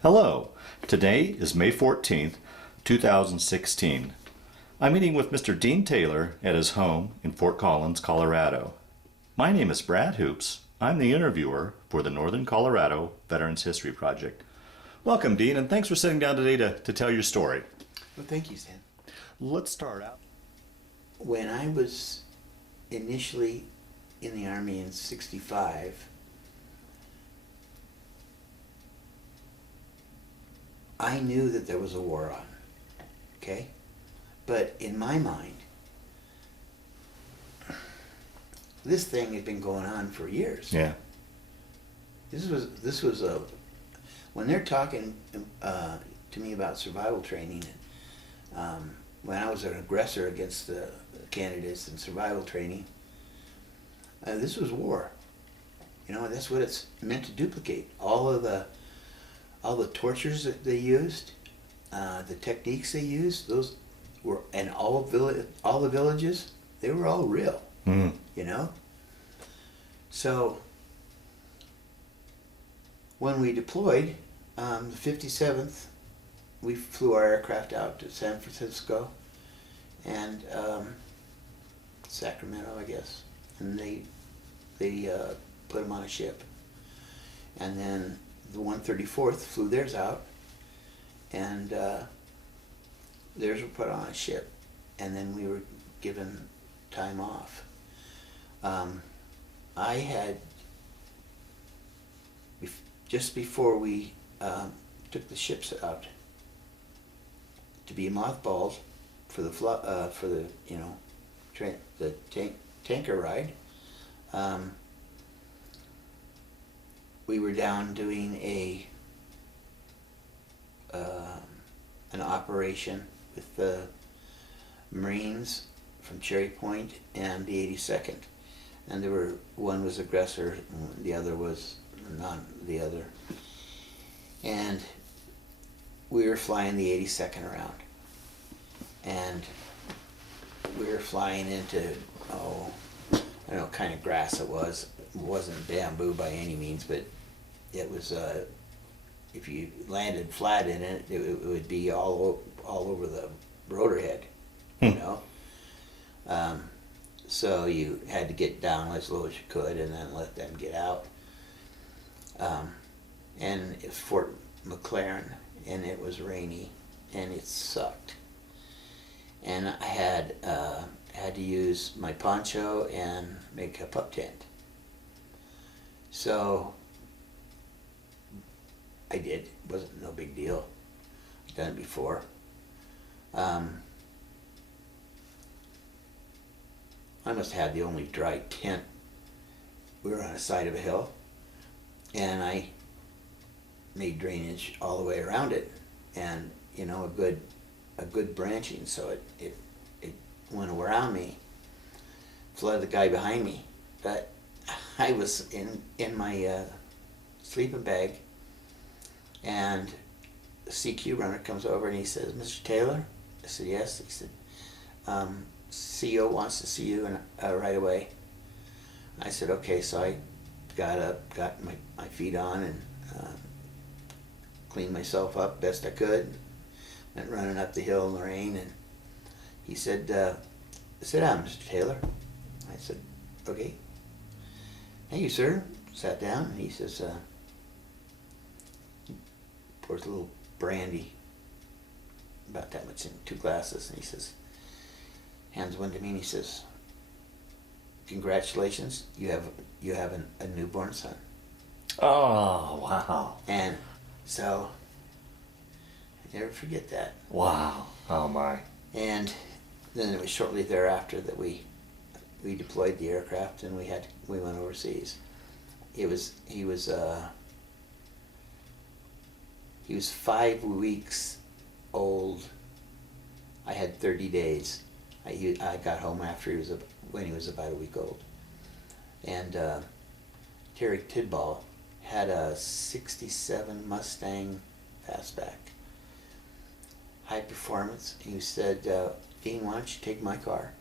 Hello, today is May 14th, 2016. I'm meeting with Mr. Dean Taylor at his home in Fort Collins, Colorado. My name is Brad Hoops. I'm the interviewer for the Northern Colorado Veterans History Project. Welcome, Dean, and thanks for sitting down today to tell your story. Well, thank you, Sam. Let's start out. When I was initially in the Army in '65, I knew that there was a war on, okay? But in my mind, this thing had been going on for years. Yeah. This was a, when they're talking to me about survival training, when I was an aggressor against the candidates in survival training, this was war. You know, that's what it's meant to duplicate. All the tortures that they used, the techniques they used, those were, and all the villages, they were all real. Mm. You know. So when we deployed, the 57th, we flew our aircraft out to San Francisco and Sacramento, I guess, and they put them on a ship, and then the 134th flew theirs out, and theirs were put on a ship, and then we were given time off. I had, just before we took the ships out to be mothballed for the tanker ride, we were down doing an operation with the Marines from Cherry Point and the 82nd, and one was aggressor, and the other was not the other, and we were flying the 82nd around, and we were flying into, I don't know what kind of grass it was. It wasn't bamboo by any means, but it was, if you landed flat in it, it would be all over the rotor head, you know. So you had to get down as low as you could and then let them get out. And it's Fort McLaren, and it was rainy, and it sucked. And I had to use my poncho and make a pup tent. So I did. It wasn't no big deal. I'd done it before. I must have had the only dry tent. We were on the side of a hill, and I made drainage all the way around it, and you know, a good branching, so it went around me, flooded the guy behind me. But I was in my sleeping bag, and the CQ runner comes over and he says, "Mr. Taylor?" I said, "Yes." He said, "CO wants to see you right away." I said, "Okay." So I got up, got my feet on, and cleaned myself up best I could. Went running up the hill in the rain, and he said, "Sit down, Mr. Taylor." I said, "Okay." "Thank you, sir." Sat down, and he says, pours a little brandy, about that much in 2 glasses, and he says, hands one to me, and he says, "Congratulations, you have a newborn son." Oh, wow. And so I never forget that. Wow. Oh, my. And then it was shortly thereafter that we deployed the aircraft, and we went overseas. He was 5 weeks old. I had 30 days. I got home after when he was about a week old. And Terry Tidball had a '67 Mustang fastback, high performance. He said, "Dean, why don't you take my car,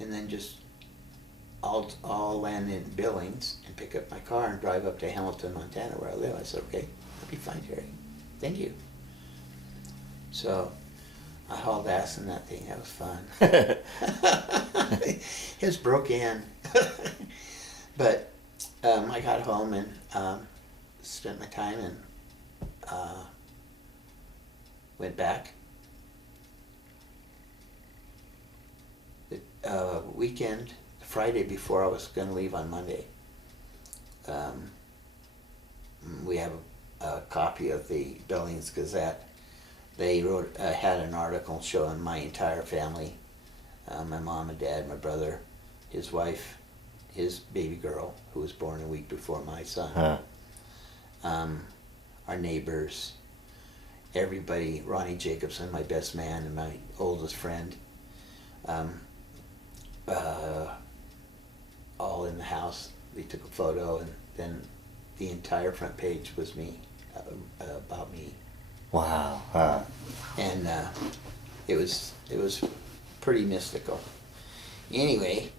and then just I'll land in Billings and pick up my car and drive up to Hamilton, Montana, where I live." I said, "Okay, that'll be fine, Terry." thank you. So I hauled ass in that thing. That was fun. It was broke in. But I got home and spent my time and went back. The weekend, Friday before I was going to leave on Monday, we have a copy of the Billings Gazette. They had an article showing my entire family, my mom and dad, my brother, his wife, his baby girl, who was born a week before my son, our neighbors, everybody, Ronnie Jacobson, my best man and my oldest friend, all in the house. They took a photo, and then the entire front page was me, about me. Wow. And it was pretty mystical. Anyway,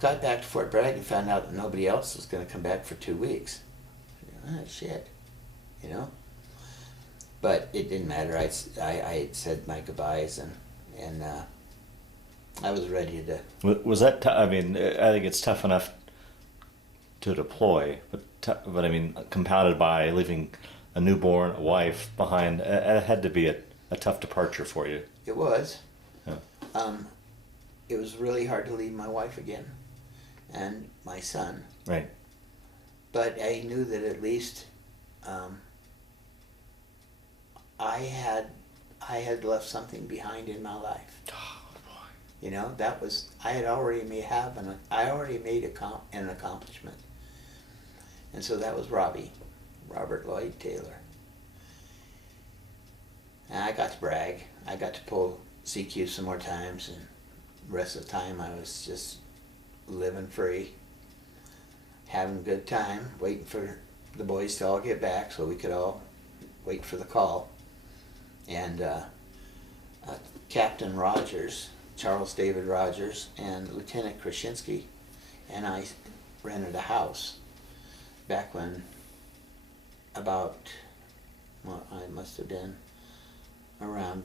got back to Fort Bragg and found out that nobody else was going to come back for 2 weeks. Shit, you know. But it didn't matter. I had said my goodbyes, and I was ready to. Was that? I mean, I think it's tough enough to deploy, but I mean, compounded by leaving a newborn, a wife behind, it had to be a tough departure for you. It was. Yeah. It was really hard to leave my wife again, and my son. Right. But I knew that at least I had left something behind in my life. Oh boy. You know, that was I already made an accomplishment, and so that was Robert Lloyd Taylor. And I got to brag. I got to pull CQ some more times, and the rest of the time I was just living free, having a good time, waiting for the boys to all get back so we could all wait for the call. And Captain Rogers, Charles David Rogers, and Lieutenant Krasinski and I rented a house back when about, well, I must have been around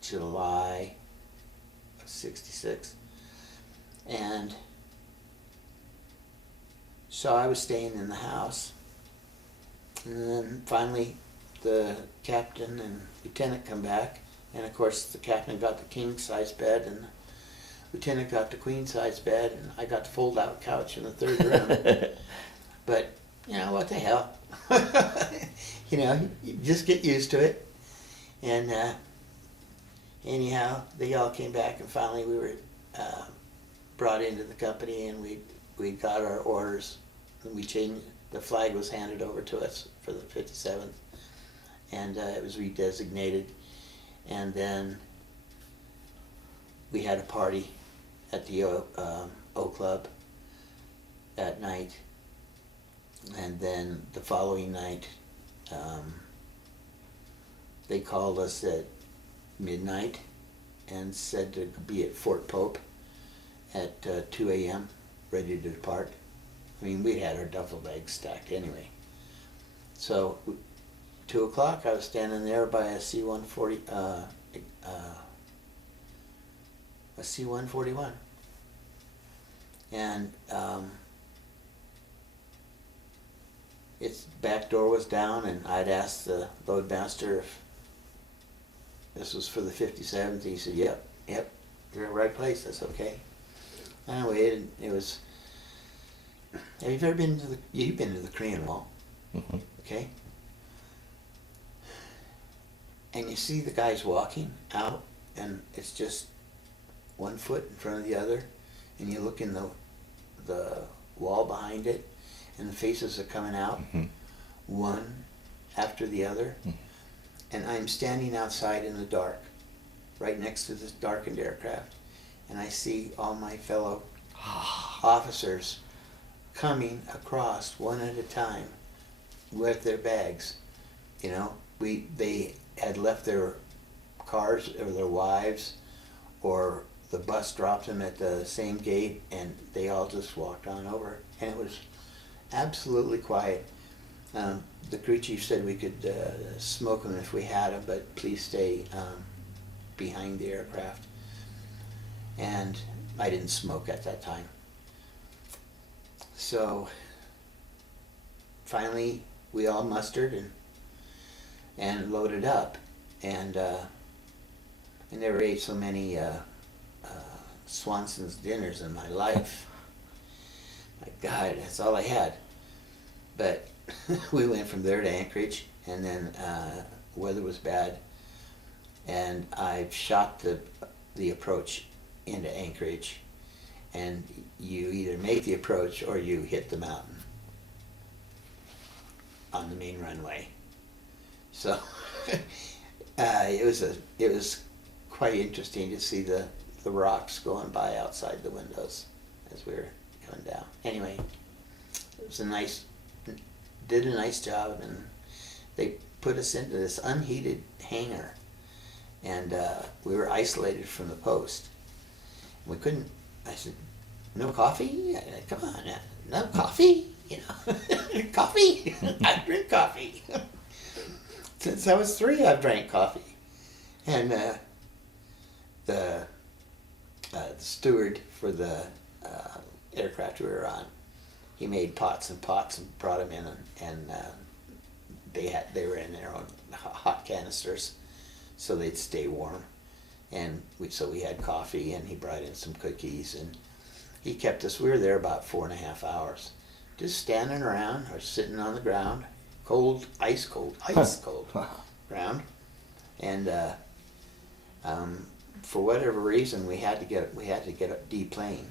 July of '66. And so I was staying in the house, and then finally the captain and lieutenant come back, and of course the captain got the king-size bed, and the lieutenant got the queen-size bed, and I got the fold-out couch in the third room. But, you know, what the hell? You know, you just get used to it. And anyhow, they all came back, and finally we were brought into the company, and we got our orders, and we changed. The flag was handed over to us for the 57th, and it was redesignated. And then we had a party at the O Club that night, and then the following night they called us at midnight and said to be at Fort Pope at 2 a.m. ready to depart. I mean, we had our duffel bags stacked anyway. So 2 o'clock, I was standing there by a C-140, a C-141, and its back door was down, and I'd asked the loadmaster if this was for the 57th. He said, yep, you're in the right place, that's okay. And I waited. It was, have you ever been to you've been to the Korean Wall, Mm-hmm. okay? And you see the guys walking out, and it's just 1 foot in front of the other, and you look in the wall behind it, and the faces are coming out, Mm-hmm. one after the other. Mm-hmm. And I'm standing outside in the dark, right next to this darkened aircraft, and I see all my fellow officers coming across one at a time with their bags. You know, they had left their cars or their wives, or the bus dropped them at the same gate, and they all just walked on over. And it was absolutely quiet. The crew chief said we could smoke them if we had them, but please stay behind the aircraft. And I didn't smoke at that time. So finally we all mustered and loaded up, and I never ate so many Swanson's dinners in my life. My God, that's all I had. But we went from there to Anchorage, and then weather was bad, and I shot the approach into Anchorage, and you either make the approach or you hit the mountain on the main runway. So it was quite interesting to see the rocks going by outside the windows as we were coming down. Anyway, it was did a nice job, and they put us into this unheated hangar, and we were isolated from the post. We couldn't. I said, "No coffee? Come on, no coffee? You know, coffee? I drink coffee. Since I was 3, I've drank coffee." And the steward for the aircraft we were on, he made pots and pots and brought them in, and they were in their own hot canisters, so they'd stay warm. And so we had coffee, and he brought in some cookies, and he kept us. We were there about 4.5 hours, just standing around or sitting on the ground, cold, ice cold ground, and for whatever reason we had to get a deplane,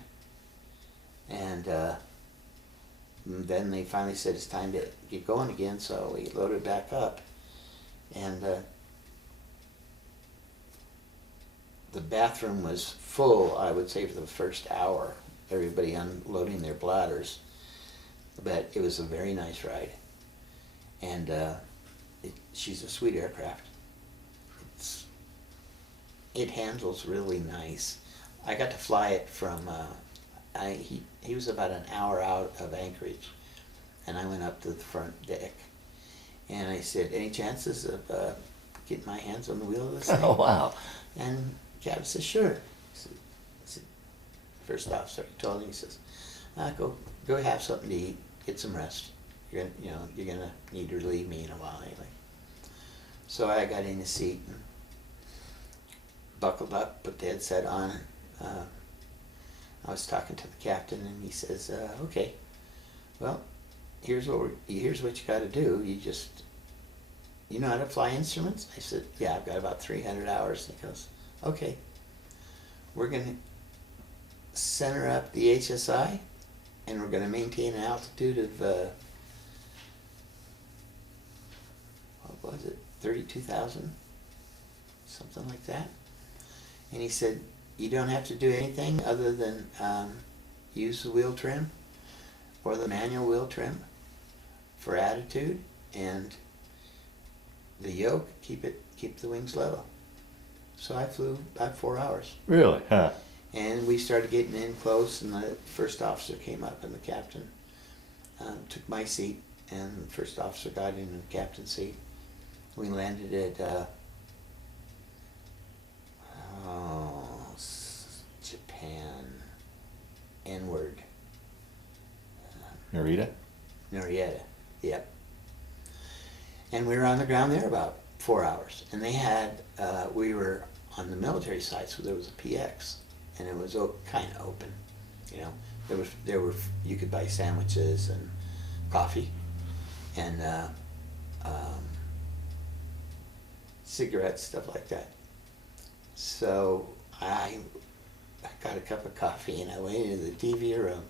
and then they finally said it's time to get going again, so we loaded back up, and the bathroom was full, I would say, for the first hour, everybody unloading their bladders, but it was a very nice ride, and she's a sweet aircraft. It handles really nice. I got to fly it from, he was about an hour out of Anchorage, and I went up to the front deck, and I said, "Any chances of getting my hands on the wheel of this thing?" Oh, wow. And Captain says, "Sure." I said, first officer, he told him, he says, go have something to eat, get some rest. You're gonna need to relieve me in a while anyway. So I got in the seat and buckled up, put the headset on. I was talking to the captain, and he says, "Okay, well, here's what you got to do. You know how to fly instruments?" I said, "Yeah, I've got about 300 hours." And he goes, "Okay, we're going to center up the HSI, and we're going to maintain an altitude of, what was it, 32,000? Something like that." And he said, "You don't have to do anything other than use the wheel trim or the manual wheel trim for attitude, and the yoke, keep the wings level." So I flew about 4 hours. Really? Huh. And we started getting in close, and the first officer came up, and the captain took my seat, and the first officer got in the captain's seat. We landed at Japan, N-word. Narita? Narita, yep. And we were on the ground there about 4 hours, and they had, we were on the military side, so there was a PX, and it was kind of open, you know. There were you could buy sandwiches and coffee, and cigarettes, stuff like that. So I got a cup of coffee, and I went into the TV room,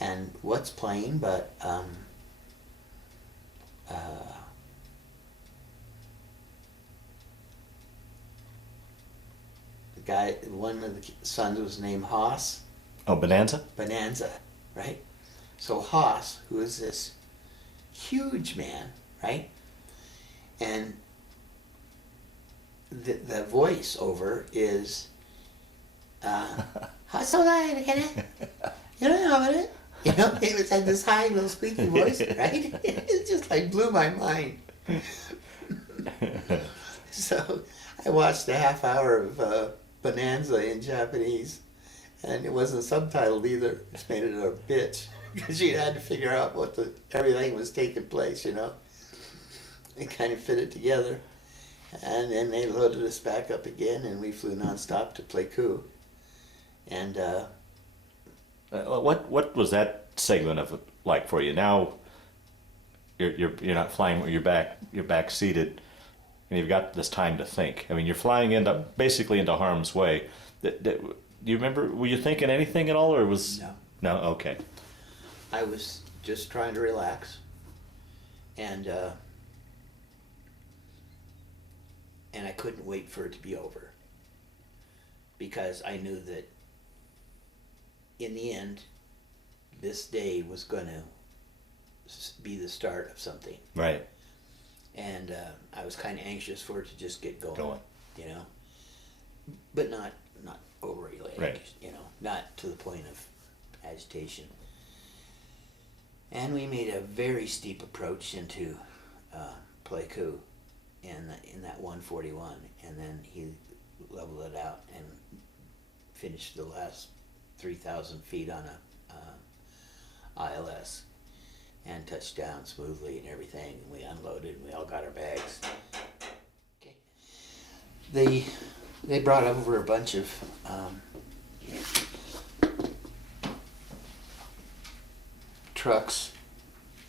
and what's playing but the guy, one of the sons was named Haas. Oh, Bonanza? Bonanza, right? So Haas, who is this huge man, right? And the voice over is, "Haas, you don't know about it. You know, it was had this high little squeaky voice, right? It just like blew my mind. So I watched a half hour of Bonanza in Japanese, and it wasn't subtitled either, which made it a bitch, because you had to figure out what everything was taking place, you know. They kind of fit it together. And then they loaded us back up again, and we flew nonstop to Pleiku. And what was that segment of it like for you? Now you're not flying where you're back seated, and you've got this time to think. I mean, you're flying basically into harm's way. Do you remember? Were you thinking anything at all, or was no. No, okay. I was just trying to relax, and I couldn't wait for it to be over, because I knew that in the end, this day was going to be the start of something. Right. And I was kind of anxious for it to just get going. You know, but not overly anxious, right. You know, not to the point of agitation. And we made a very steep approach into Pleiku in that 141, and then he leveled it out and finished the last 3,000 feet on a ILS and touched down smoothly and everything. And we unloaded and we all got our bags. Okay. They brought over a bunch of trucks.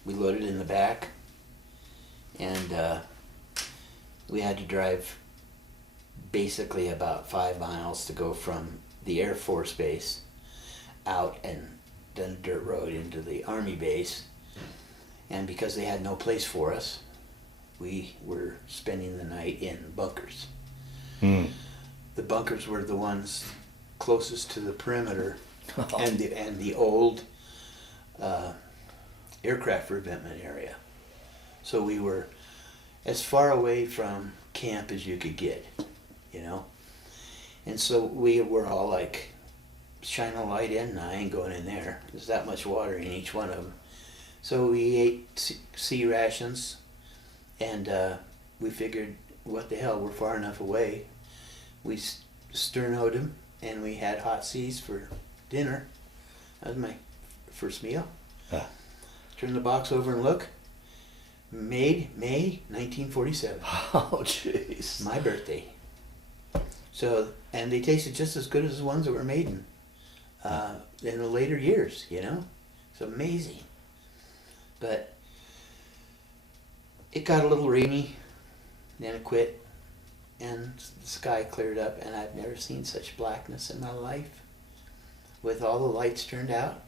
We loaded in the back, and we had to drive basically about 5 miles to go from the Air Force Base out and then a dirt road into the Army base. And because they had no place for us, we were spending the night in bunkers. Mm. The bunkers were the ones closest to the perimeter and the old aircraft revetment area. So we were as far away from camp as you could get, you know. And so we were all like, shine a light in, I ain't going in there. There's that much water in each one of them. So we ate sea rations, and we figured, what the hell, we're far enough away. We sternoed them, and we had hot seas for dinner. That was my first meal. Turn the box over and look. May 1947. Oh, jeez. My birthday. So, and they tasted just as good as the ones that were made in the later years, you know? It's amazing. But it got a little rainy, then it quit, and the sky cleared up, and I've never seen such blackness in my life. With all the lights turned out,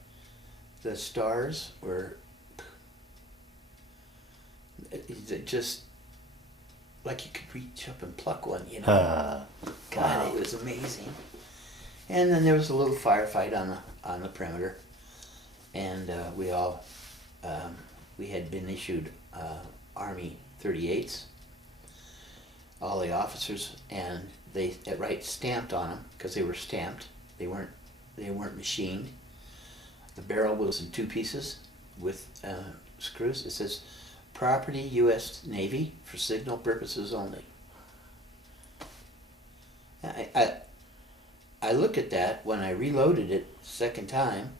the stars were just like you could reach up and pluck one, you know. God, it was amazing. And then there was a little firefight on the perimeter, and we had been issued Army 38s, all the officers, and they stamped on them because they were stamped. They weren't machined. The barrel was in 2 pieces with screws. It says, "Property U.S. Navy for signal purposes only." I looked at that when I reloaded it second time,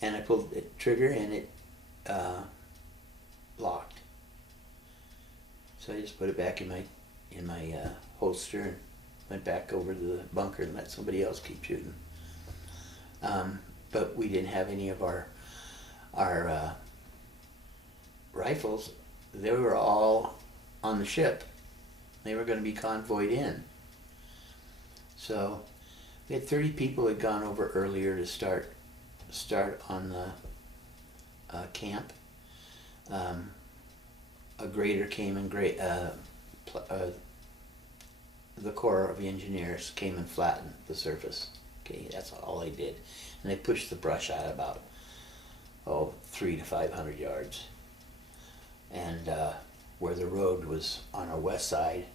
and I pulled the trigger and it locked. So I just put it back in my holster and went back over to the bunker and let somebody else keep shooting. But we didn't have any of our rifles. They were all on the ship. They were going to be convoyed in. So we had 30 people had gone over earlier to start on the camp. A grader came and the Corps of Engineers came and flattened the surface. Okay, that's all they did. And they pushed the brush out about 300 to 500 yards. And where the road was on our west side,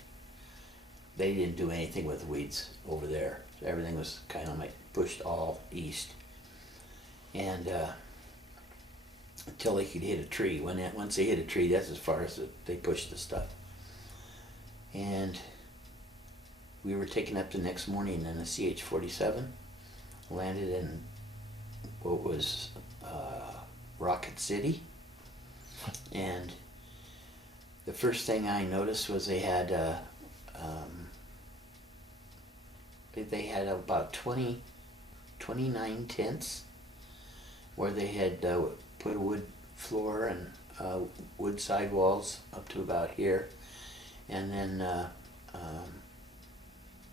they didn't do anything with the weeds over there. So everything was kind of like pushed all east. And until they could hit a tree. Once they hit a tree, that's as far as they pushed the stuff. And we were taken up the next morning in a CH-47, landed in what was Rocket City, and the first thing I noticed was they had about 29 tents where they had put a wood floor and wood sidewalls up to about here, and then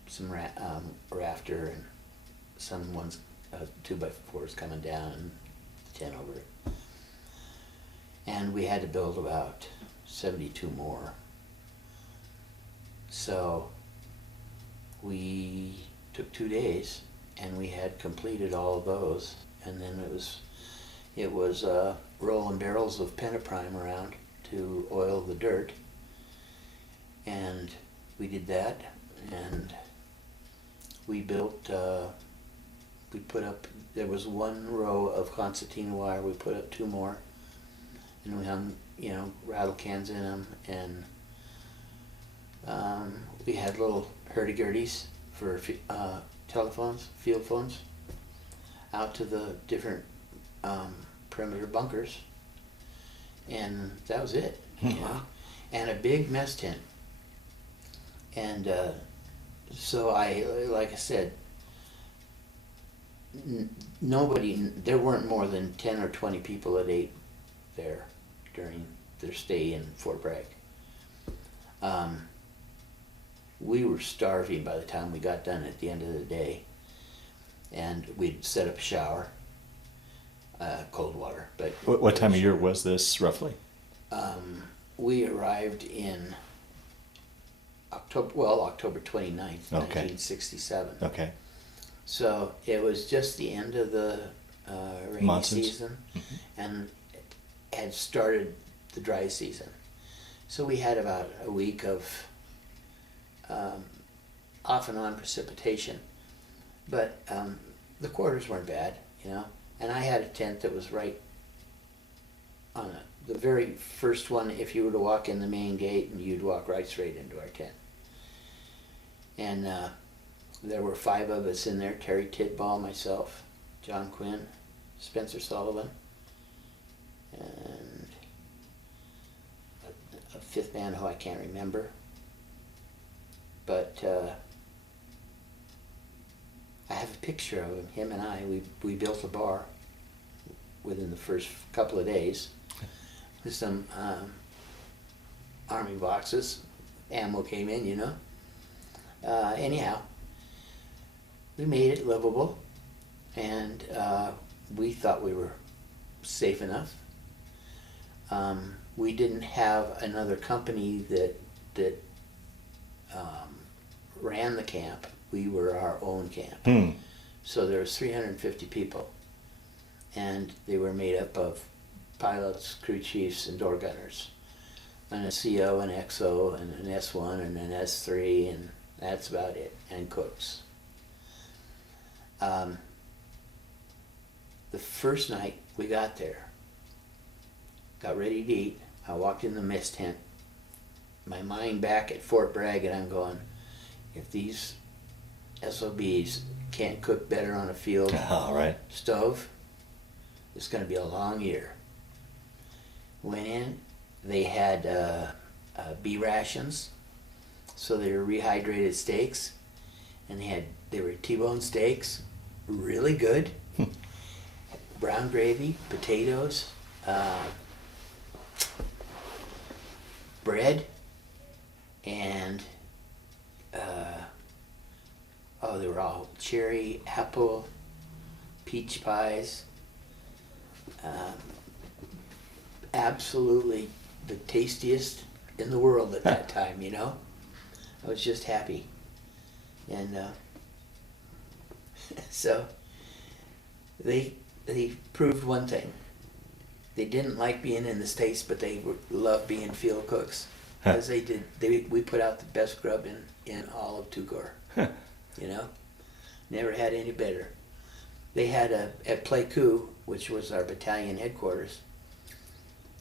some rafter and some ones 2x4s coming down and the tent over it. And we had to build about 72 more. So we took 2 days and we had completed all of those, and then it was rolling barrels of pentaprime around to oil the dirt, and we did that, and we built we put up, there was 1 row of concertina wire, we put up 2 more, and we hung, rattle cans in them, and we had little hurdy-gurdies for telephones, field phones, out to the different perimeter bunkers, and that was it. And a big mess tent. And so like I said, there weren't more than 10 or 20 people that ate there during their stay in Fort Bragg. We were starving by the time we got done at the end of the day, and we'd set up a shower, cold water. But What time of year was this, roughly? We arrived in October 29th, Okay. 1967. Okay. So it was just the end of the rainy Monsoons. season, and had started the dry season. So we had about a week of off and on precipitation, but the quarters weren't bad, and I had a tent that was right on the very first one. If you were to walk in the main gate, and you'd walk right straight into our tent. And there were 5 of us in there: Terry Tidball, myself, John Quinn, Spencer Sullivan, and a 5th man who I can't remember. But I have a picture of him and I. We built a bar within the first couple of days with some army boxes. Ammo came in, anyhow, we made it livable, and we thought we were safe enough. We didn't have another company that ran the camp. We were our own camp. So there was 350 people, and they were made up of pilots, crew chiefs, and door gunners, and a CO, an XO, and an S1, and an S3, and that's about it, and cooks. The first night we got there, got ready to eat, I walked in the mess tent, my mind back at Fort Bragg, and I'm going, if these SOBs can't cook better on a field Right. stove, it's going to be a long year. Went in, they had bee rations, so they were rehydrated steaks, and they were T-bone steaks, really good. Brown gravy, potatoes, bread, and they were all cherry, apple, peach pies. Absolutely the tastiest in the world at that time, I was just happy. And so they proved one thing. They didn't like being in the States, but they loved being field cooks. Because we put out the best grub in all of Tugor. Never had any better. They had at Pleiku, which was our battalion headquarters,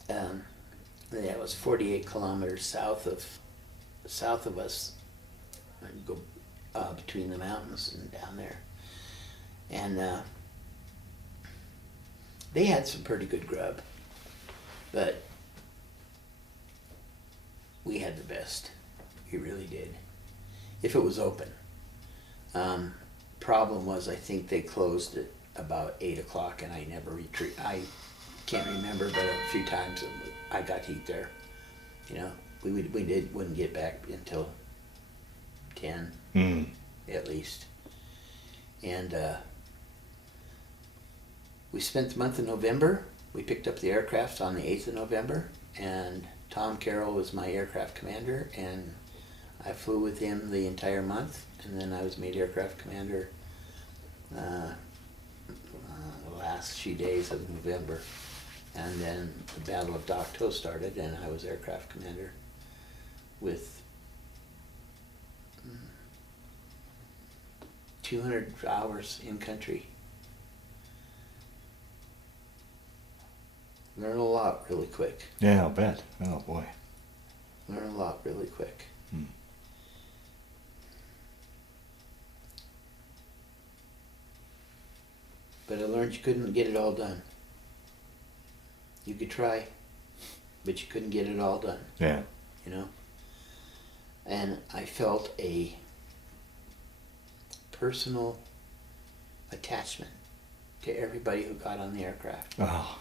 that was 48 kilometers south of us, and go between the mountains and down there. And they had some pretty good grub, but we had the best. We really did. If it was open. Problem was, I think they closed at about 8 o'clock, and I never retreat. I can't remember, but a few times I got to eat there. You know, we wouldn't get back until 10 at least. And we spent the month of November. We picked up the aircraft on the 8th of November, and Tom Carroll was my aircraft commander, and I flew with him the entire month, and then I was made aircraft commander the last few days of November. And then the Battle of Dak To started, and I was aircraft commander with 200 hours in country. Learn a lot really quick. Yeah, I'll bet. Oh boy. Learn a lot really quick. But I learned you couldn't get it all done. You could try, but you couldn't get it all done. Yeah. You know? And I felt a personal attachment to everybody who got on the aircraft. Oh.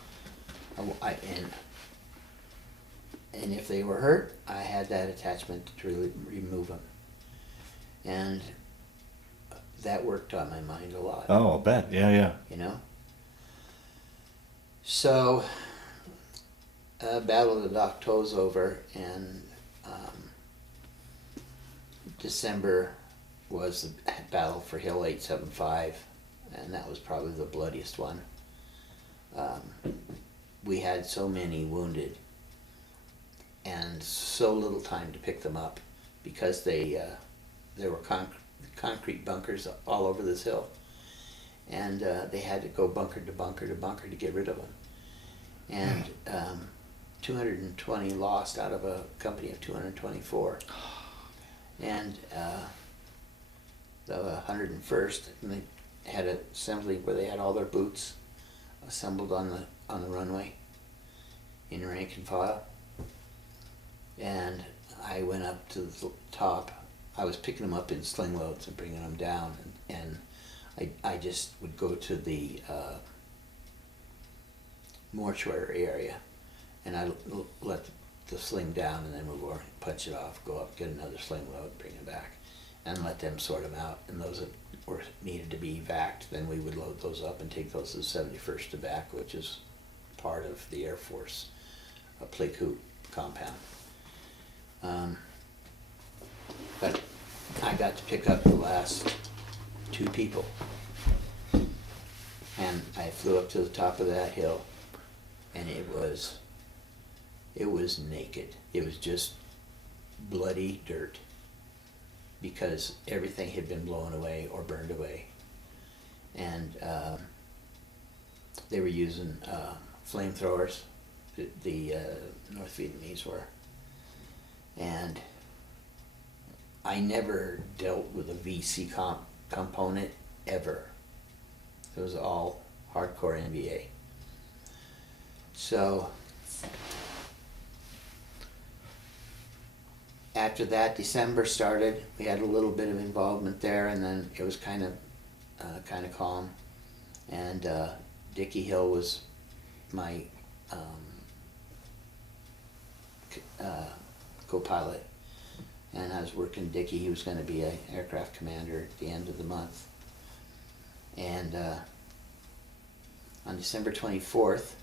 And if they were hurt, I had that attachment to really remove them. And that worked on my mind a lot. Oh, I'll bet. Yeah, yeah. You know? So, Battle of the Dak To's over, and December was the battle for Hill 875, and that was probably the bloodiest one. We had so many wounded, and so little time to pick them up, because there were concrete bunkers all over this hill, and they had to go bunker to bunker to bunker to get rid of them. And 220 lost out of a company of 224. And the 101st, and they had an assembly where they had all their boots assembled on the runway in rank and file. And I went up to the top. I was picking them up in sling loads and bringing them down, and I just would go to the mortuary area, and I let the sling down and then move over, punch it off, go up, get another sling load, bring it back, and let them sort them out. And those that were needed to be evac'd, then we would load those up and take those to the 71st Evac, which is part of the Air Force Pleiku compound. But I got to pick up the last 2 people, and I flew up to the top of that hill, and it was naked. It was just bloody dirt, because everything had been blown away or burned away. And they were using flamethrowers, the North Vietnamese were. And I never dealt with a VC component ever. It was all hardcore NVA. So after that, December started. We had a little bit of involvement there, and then it was kind of calm. And Dickie Hill was my co-pilot, and I was working Dickie. He was going to be an aircraft commander at the end of the month. And on December 24th,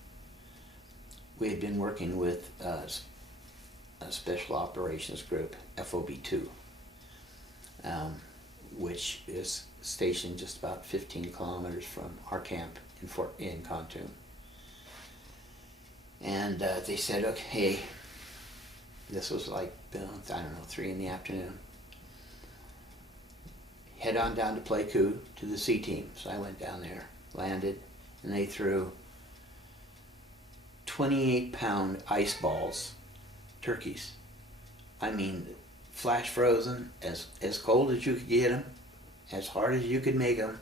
we had been working with a Special Operations Group, FOB2, which is stationed just about 15 kilometers from our camp in Kontum. And they said, okay, this was like, I don't know, 3 in the afternoon. Head on down to Pleiku to the C team. So I went down there, landed, and they threw 28-pound ice balls, turkeys. I mean, flash frozen, as cold as you could get them, as hard as you could make them,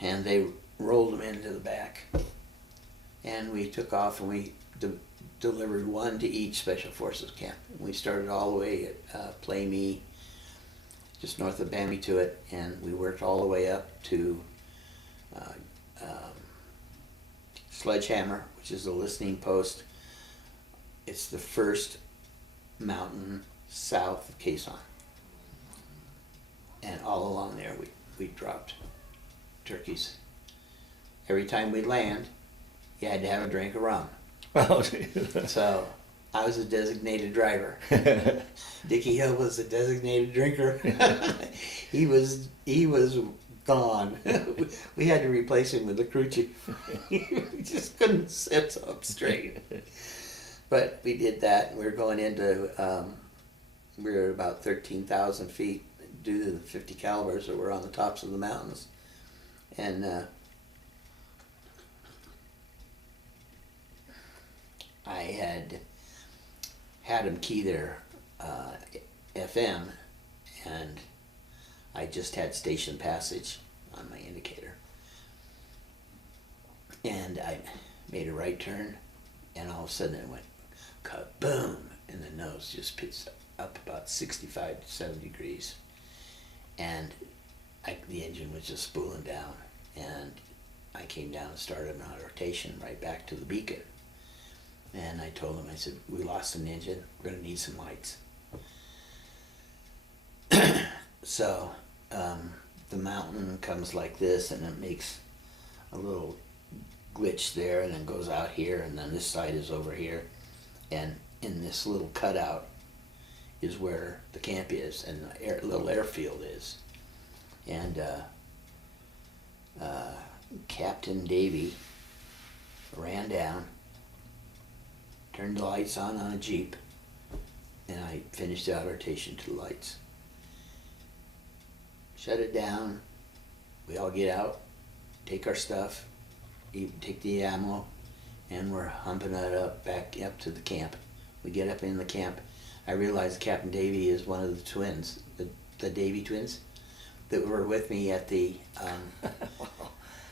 and they rolled them into the back. And we took off and we delivered one to each Special Forces camp. We started all the way at Play Me, just north of Bamituit, and we worked all the way up to Sledgehammer, which is a listening post. It's the first mountain south of Quezon. And all along there we dropped turkeys. Every time we'd land, you had to have a drink of rum. Well, So I was a designated driver. Dickie Hill was a designated drinker. He was gone. We had to replace him with a crew chief. He just couldn't sit up straight. But we did that. We were going into, we were at about 13,000 feet due to the 50 calibers that were on the tops of the mountains. And I had them key their FM, and I just had station passage on my indicator. And I made a right turn, and all of a sudden it went kaboom, and the nose just pitched up about 65 to 70 degrees. And the engine was just spooling down, and I came down and started an auto rotation right back to the beacon. And I told him, I said, we lost an engine, we're gonna need some lights. So the mountain comes like this, and it makes a little glitch there, and then goes out here, and then this side is over here. And in this little cutout is where the camp is, and the little airfield is. And Captain Davy ran down, turned the lights on a Jeep, and I finished the auto rotation to the lights. Shut it down, we all get out, take our stuff, take the ammo, and we're humping it up back up to the camp. We get up in the camp. I realized Captain Davy is one of the twins, the Davy twins, that were with me at the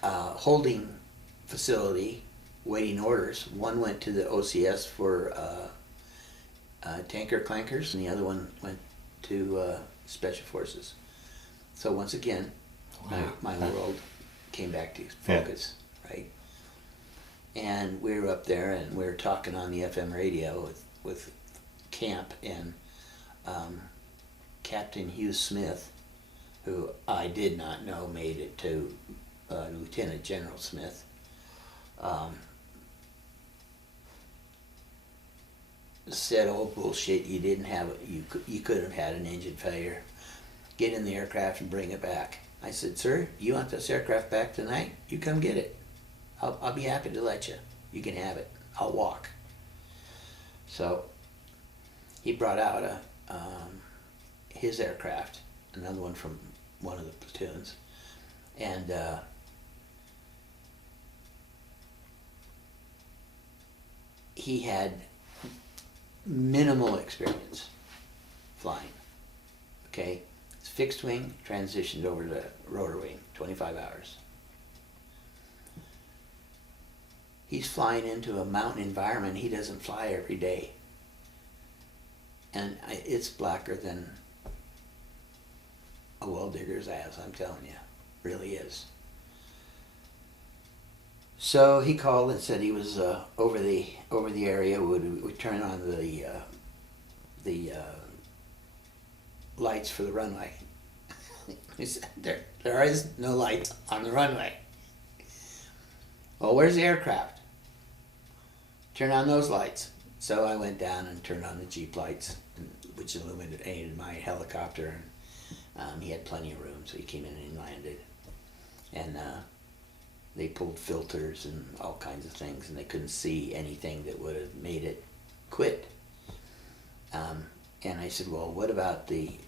holding facility waiting orders. One went to the OCS for tanker clankers, and the other one went to Special Forces. So once again, wow. my world came back to focus, right? And we were up there, and we were talking on the FM radio with camp, and Captain Hugh Smith, who I did not know made it to Lieutenant General Smith, said, "Oh bullshit! You didn't have you could have had an engine failure. Get in the aircraft and bring it back." I said, "Sir, you want this aircraft back tonight? You come get it. I'll be happy to let you. You can have it. I'll walk." So he brought out his aircraft, another one from one of the platoons, and he had minimal experience flying. Okay, it's fixed wing, transitioned over to rotor wing, 25 hours. He's flying into a mountain environment he doesn't fly every day. And it's blacker than a well digger's ass, I'm telling you. Really is. So he called and said he was over the area. Would turn on the lights for the runway. He said, there is no lights on the runway. Well, where's the aircraft? Turn on those lights. So I went down and turned on the Jeep lights, which illuminated my helicopter. And he had plenty of room, so he came in and landed. And they pulled filters and all kinds of things, and they couldn't see anything that would have made it quit. And I said, well, what about the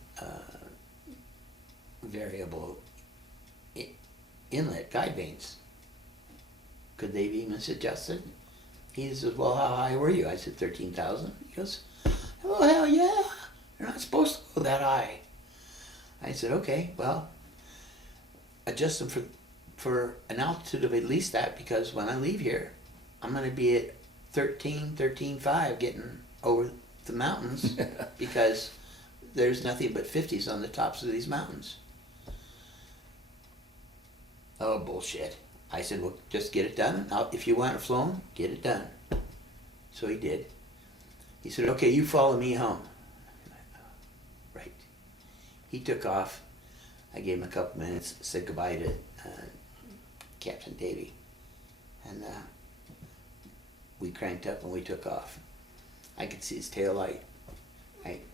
variable inlet guide vanes? Could they be misadjusted? he says, well, how high were you? I said, 13,000. He goes, oh, hell yeah. You're not supposed to go that high. I said, okay, well, adjust them for an altitude of at least that, because when I leave here, I'm going to be at 13.5 getting over the mountains because there's nothing but 50s on the tops of these mountains. Oh, bullshit. I said, well, just get it done. If you want it flown, get it done. So he did. He said, okay, you follow me home. Right. He took off. I gave him a couple minutes, said goodbye to Captain Davy. And we cranked up and we took off. I could see his tail light.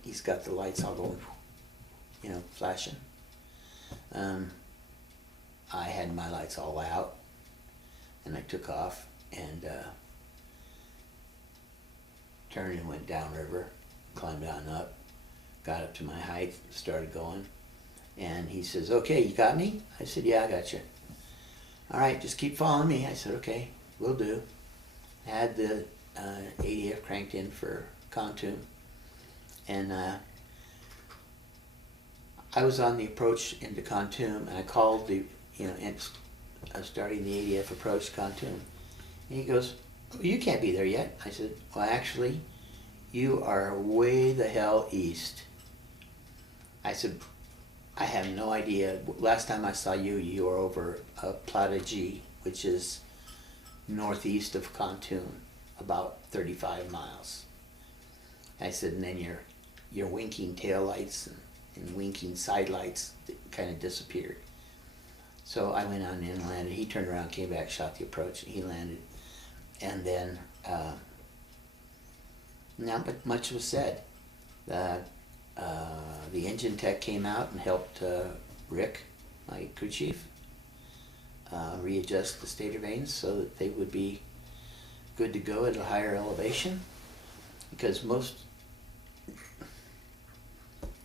He's got the lights all going, flashing. I had my lights all out, and I took off and turned and went downriver, climbed on up, got up to my height, started going, and he says, okay, you got me? I said, yeah, I got you. All right, just keep following me. I said, okay, will do. Had the ADF cranked in for Khartoum, and I was on the approach into Khartoum, and I called starting the ADF approach to Khartoum. And he goes, oh, you can't be there yet. I said, well, actually, you are way the hell east. I said, I have no idea. Last time I saw you, you were over ptsd, which is northeast of Khartoum, about 35 miles. I said, and then your winking tail lights and winking side lights kind of disappeared. So I went on in and landed. He turned around, came back, shot the approach, and he landed. And then, not much was said. The engine tech came out and helped Rick, my crew chief, readjust the stator vanes so that they would be good to go at a higher elevation. Because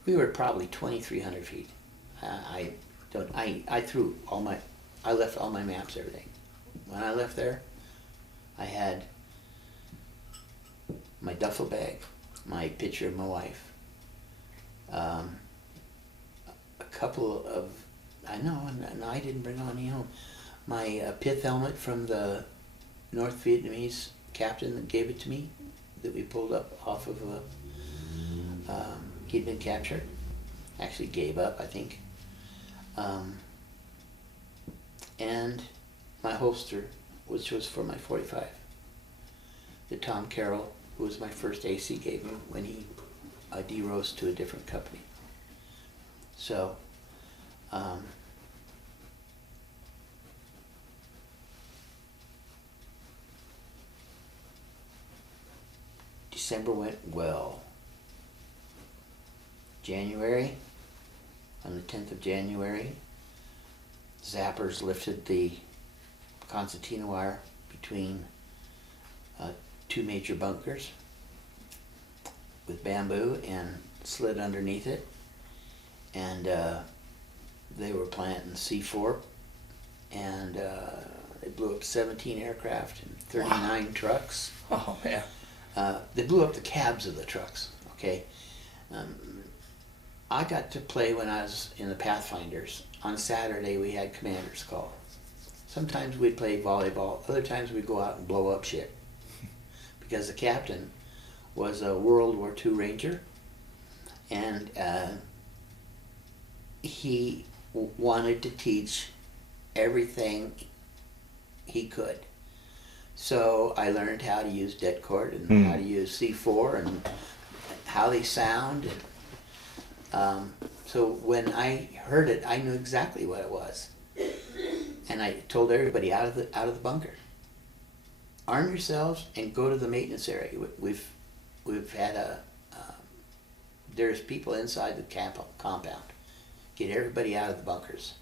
we were probably 2,300 feet. I left all my maps, everything. When I left there, I had my duffel bag, my picture of my wife, a couple of, and I didn't bring any home, my pith helmet from the North Vietnamese captain that gave it to me, that we pulled up off of he'd been captured, actually gave up, I think. And my holster, which was for my .45, that Tom Carroll, who was my first AC, gave me when he de-rose to a different company. So, December went well. January, on the 10th of January, zappers lifted the concertina wire between two major bunkers with bamboo and slid underneath it, and they were planting C4, and they blew up 17 aircraft and 39 trucks. Oh, man. They blew up the cabs of the trucks, okay? I got to play when I was in the Pathfinders. On Saturday we had commander's call. Sometimes we'd play volleyball, other times we'd go out and blow up shit. Because the captain was a World War II Ranger, and he wanted to teach everything he could. So I learned how to use det cord and how to use C4 and how they sound. And, so when I heard it, I knew exactly what it was. And I told everybody out of the bunker, arm yourselves and go to the maintenance area. We've had there's people inside the compound. Get everybody out of the bunkers.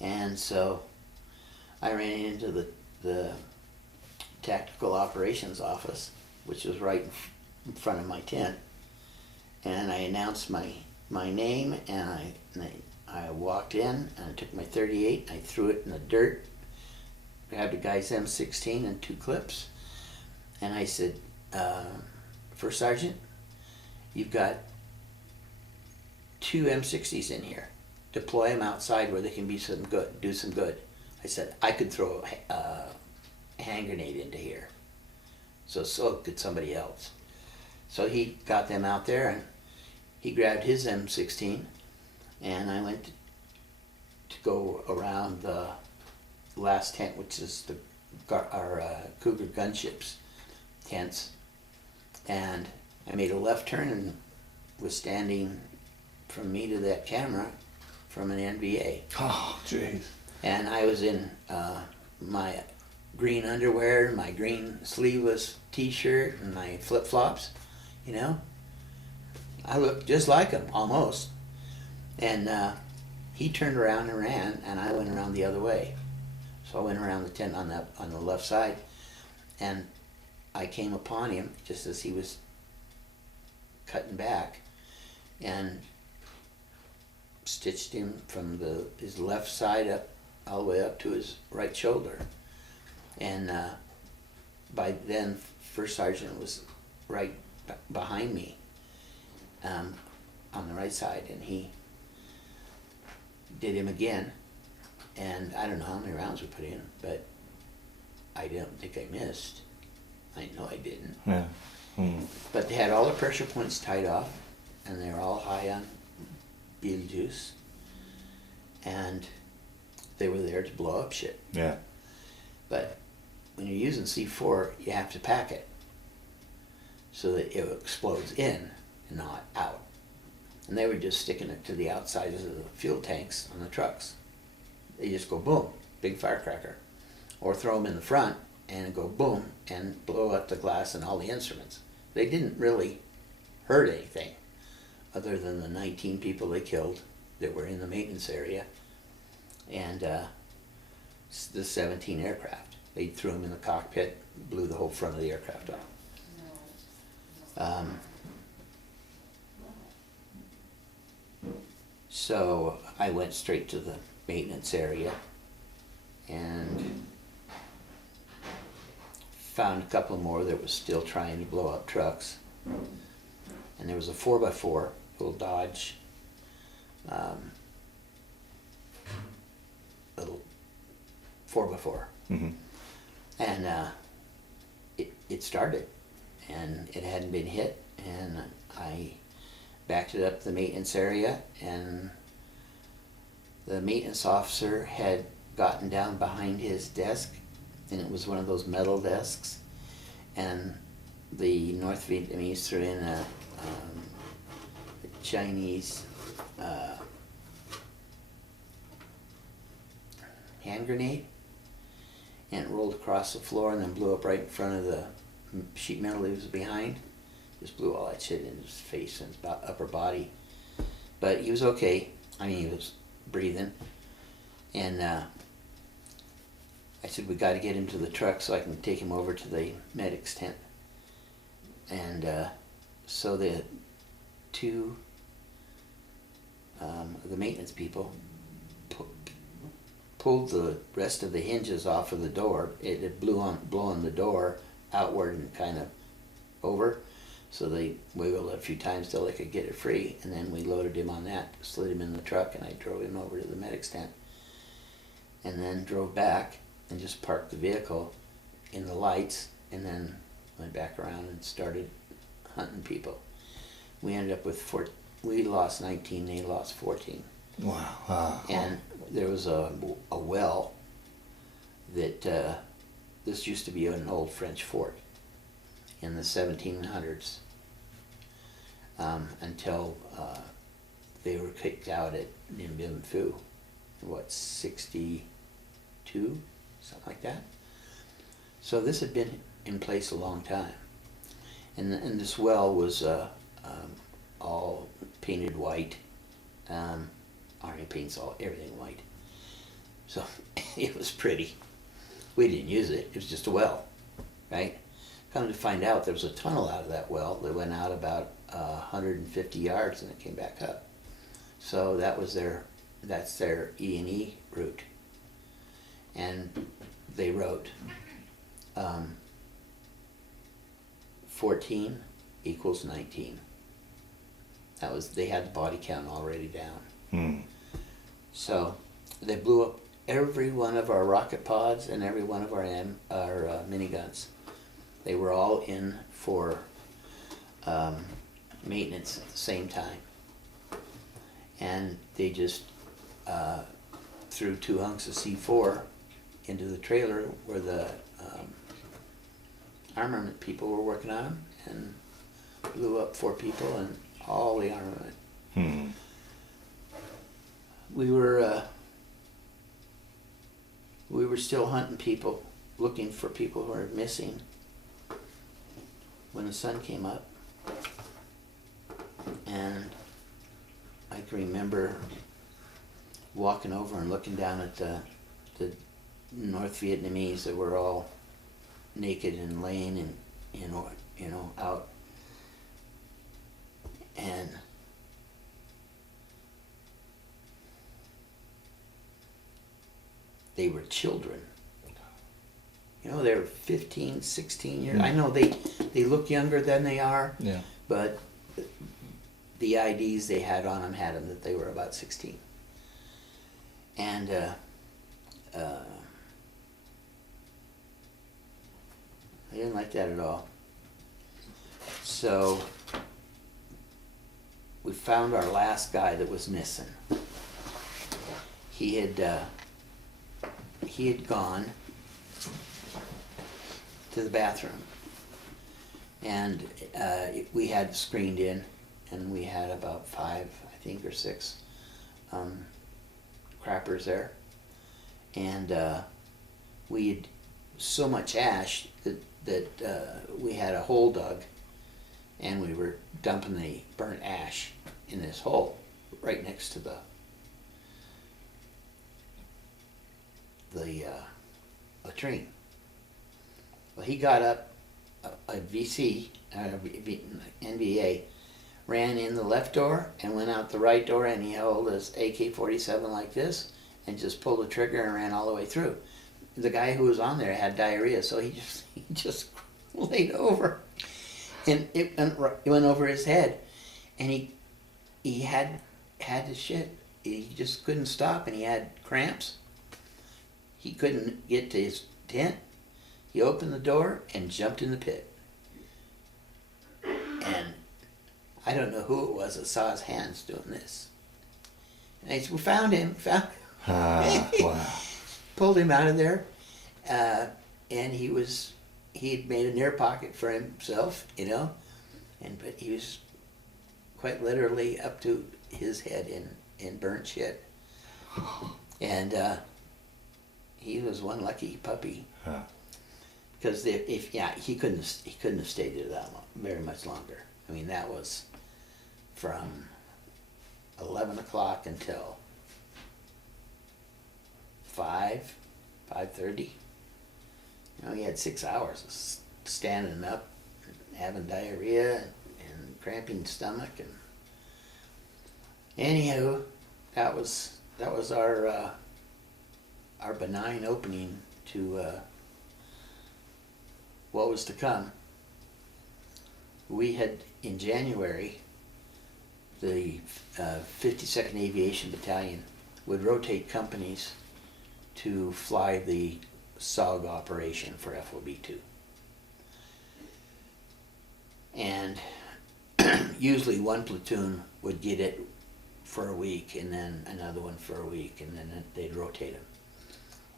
And so I ran into the tactical operations office, which was right in front of my tent, and I announced my name, and I walked in and I took my .38 and I threw it in the dirt, grabbed a guy's M16 and 2 clips, And I said, First Sergeant, you've got 2 M60s in here. Deploy them outside where they can be some good, do some good. I said, I could throw a hand grenade into here. So could somebody else. So he got them out there, and he grabbed his M16, and I went to go around the last tent, which is our Cougar gunships tents, and I made a left turn and was standing from me to that camera from an NVA. Oh, jeez. And I was in my green underwear, my green sleeveless t-shirt, and my flip-flops, you know. I looked just like him, almost. And he turned around and ran, and I went around the other way. So I went around the tent on the left side, and I came upon him just as he was cutting back, and stitched him from his left side up all the way up to his right shoulder. And by then, First Sergeant was right behind me on the right side, and he did him again. And I don't know how many rounds we put in, but I don't think I missed. I know I didn't. Yeah. Mm. But they had all the pressure points tied off, and they were all high on Beetlejuice, and they were there to blow up shit. Yeah. But when you're using C4, you have to pack it so that it explodes in and not out. And they were just sticking it to the outsides of the fuel tanks on the trucks. They just go boom, big firecracker. Or throw them in the front and go boom and blow up the glass and all the instruments. They didn't really hurt anything other than the 19 people they killed that were in the maintenance area, and the 17 aircraft. They threw them in the cockpit, blew the whole front of the aircraft off. So I went straight to the maintenance area and found a couple more that was still trying to blow up trucks. And there was a 4x4, little Dodge, little 4x4. Mm-hmm. And it started, and it hadn't been hit, and I backed it up to the maintenance area, and the maintenance officer had gotten down behind his desk, and it was one of those metal desks, and the North Vietnamese threw in a Chinese hand grenade, and it rolled across the floor and then blew up right in front of the sheet metal he was behind. Just blew all that shit in his face and his upper body. But he was okay. I mean, he was breathing. And I said, we got to get him to the truck so I can take him over to the medic's tent. And so the two the maintenance people pulled the rest of the hinges off of the door. It had blown the door outward and kind of over. So they wiggled it a few times till they could get it free, and then we loaded him on that, slid him in the truck, and I drove him over to the medic's tent. And then drove back and just parked the vehicle in the lights, and then went back around and started hunting people. We ended up with we lost 19, they lost 14. Wow. And there was a well that, this used to be an old French fort in the 1700s, until they were kicked out at Ninh Binh Phu, 62, something like that. So this had been in place a long time, and this well was all painted white. Army paints everything white, so it was pretty. We didn't use it; it was just a well, right? Come to find out, there was a tunnel out of that well that went out about 150 yards, and it came back up. So that's their E&E route. And they wrote, 14 equals 19. They had the body count already down. Hmm. So they blew up every one of our rocket pods and every one of our miniguns. They were all in for maintenance at the same time. And they just threw 2 hunks of C4 into the trailer where the armament people were working on them, and blew up 4 people and all the armament. Hmm. We were still hunting people, looking for people who were missing when the sun came up. And I can remember walking over and looking down at the North Vietnamese that were all naked and laying and out, and they were children. They were 15, 16 years. I know they look younger than they are, Yeah. but the IDs they had on them had them that they were about 16. And I didn't like that at all. So we found our last guy that was missing. He had gone to the bathroom, and we had screened in, and we had about 5, I think, or 6 crappers there, and we had so much ash that we had a hole dug, and we were dumping the burnt ash in this hole right next to the latrine. Well, he got up, a NVA, ran in the left door and went out the right door, and he held his AK-47 like this and just pulled the trigger and ran all the way through. The guy who was on there had diarrhea, so he just laid over, and it went over his head, and he had to shit. He just couldn't stop, and he had cramps. He couldn't get to his tent. He opened the door and jumped in the pit. And I don't know who it was that saw his hands doing this. And I said, we found him. Wow. Pulled him out of there. And he had made an air pocket for himself, but he was quite literally up to his head in burnt shit. And he was one lucky puppy. Huh. Because he couldn't have stayed there that long, very much longer. I mean, that was from 11 o'clock until 5:30. He had 6 hours of standing up, and having diarrhea and cramping stomach, and anywho, that was our benign opening to what was to come. We had, in January, the 52nd Aviation Battalion would rotate companies to fly the SOG operation for FOB2. And usually one platoon would get it for a week, and then another one for a week, and then they'd rotate them.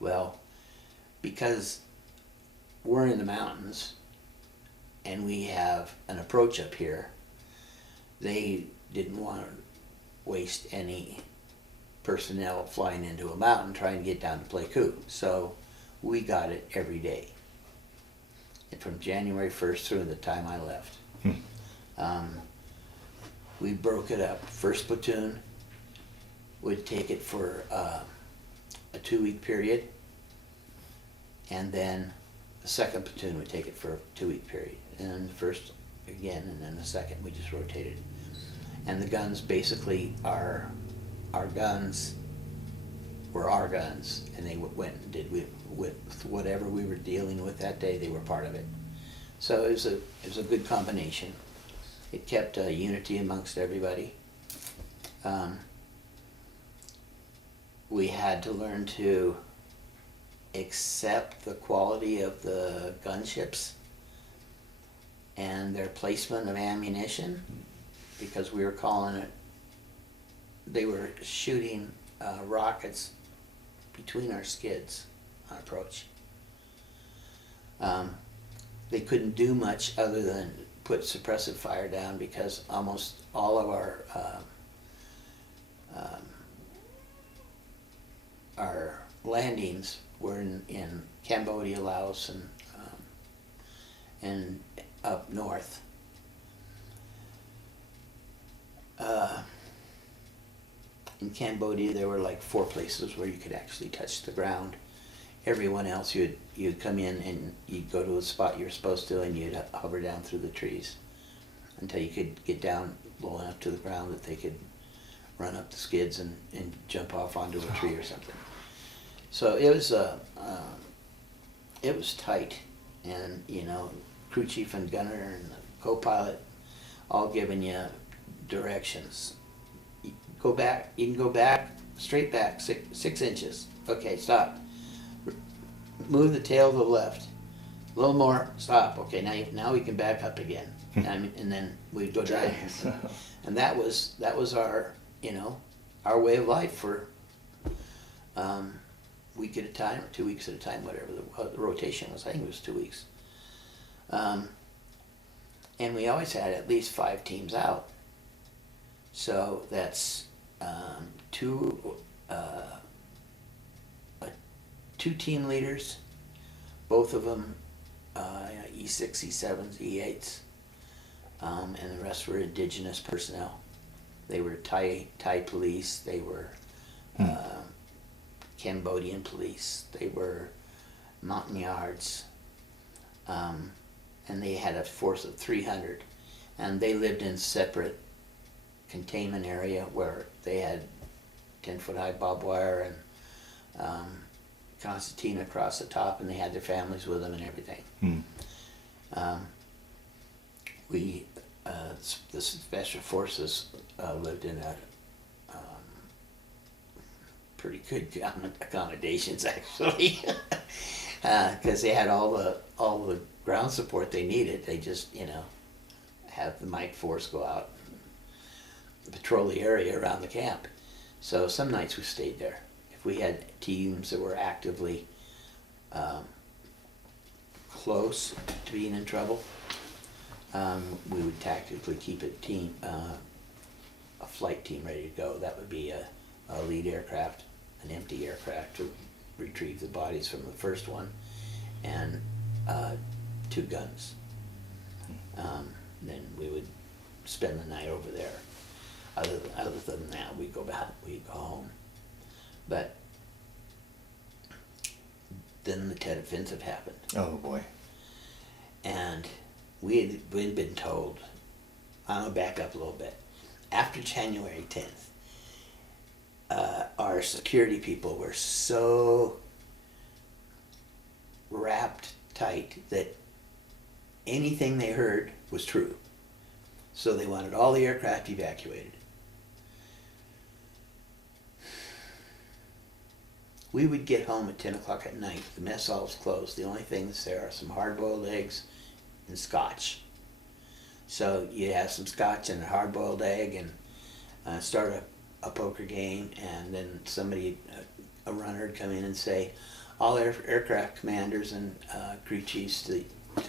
Well, because we're in the mountains and we have an approach up here, they didn't want to waste any personnel flying into a mountain trying to get down to Pleiku. So we got it every day. And from January 1st through the time I left. We broke it up. First platoon would take it for a 2-week period, and then the second platoon would take it for a 2-week period, and then the first again, and then the second. We just rotated. And the guns basically our guns were our guns, and they went and did with whatever we were dealing with that day. They were part of it. So it was a good combination. It kept unity amongst everybody. We had to learn to accept the quality of the gunships and their placement of ammunition, because we were calling it, they were shooting rockets between our skids on approach. They couldn't do much other than put suppressive fire down, because almost all of our landings were in Cambodia, Laos, and up north. In Cambodia, there were like 4 places where you could actually touch the ground. Everyone else, you'd come in and you'd go to a spot you're supposed to, and you'd hover down through the trees until you could get down low enough to the ground that they could run up the skids and jump off onto a tree or something. So it was tight, and crew chief and gunner and the co-pilot all giving you directions. You can go back, straight back, 6 inches. Okay, stop. Move the tail to the left. A little more, stop. Okay, now we can back up again. And then we'd go down. And that was our, our way of life for week at a time, or 2 weeks at a time, whatever the rotation was. I think it was 2 weeks. And we always had at least 5 teams out. So that's 2 team leaders, both of them E6, E7s, E8s, and the rest were indigenous personnel. They were Thai police, they were Cambodian police, they were Montagnards, and they had a force of 300, and they lived in separate containment area where they had 10-foot high barbed wire and concertina across the top, and they had their families with them and everything. The special forces lived in a pretty good accommodations, actually, because they had all the ground support they needed. They just have the Mike Force go out and patrol the area around the camp. So some nights we stayed there. If we had teams that were actively close to being in trouble, we would tactically keep a flight team ready to go. That would be a lead aircraft, an empty aircraft to retrieve the bodies from the first one, and 2 guns. Then we would spend the night over there. Other than that, we'd go home. But then the Tet Offensive happened. Oh boy. And we'd been told, I'm going to back up a little bit. After January 10th, our security people were so wrapped tight that anything they heard was true. So they wanted all the aircraft evacuated. We would get home at 10 o'clock at night. The mess hall was closed. The only things there are some hard-boiled eggs and scotch. So you'd have some scotch and a hard-boiled egg and start a poker game, and then somebody, a runner, would come in and say, all aircraft commanders and crew chiefs to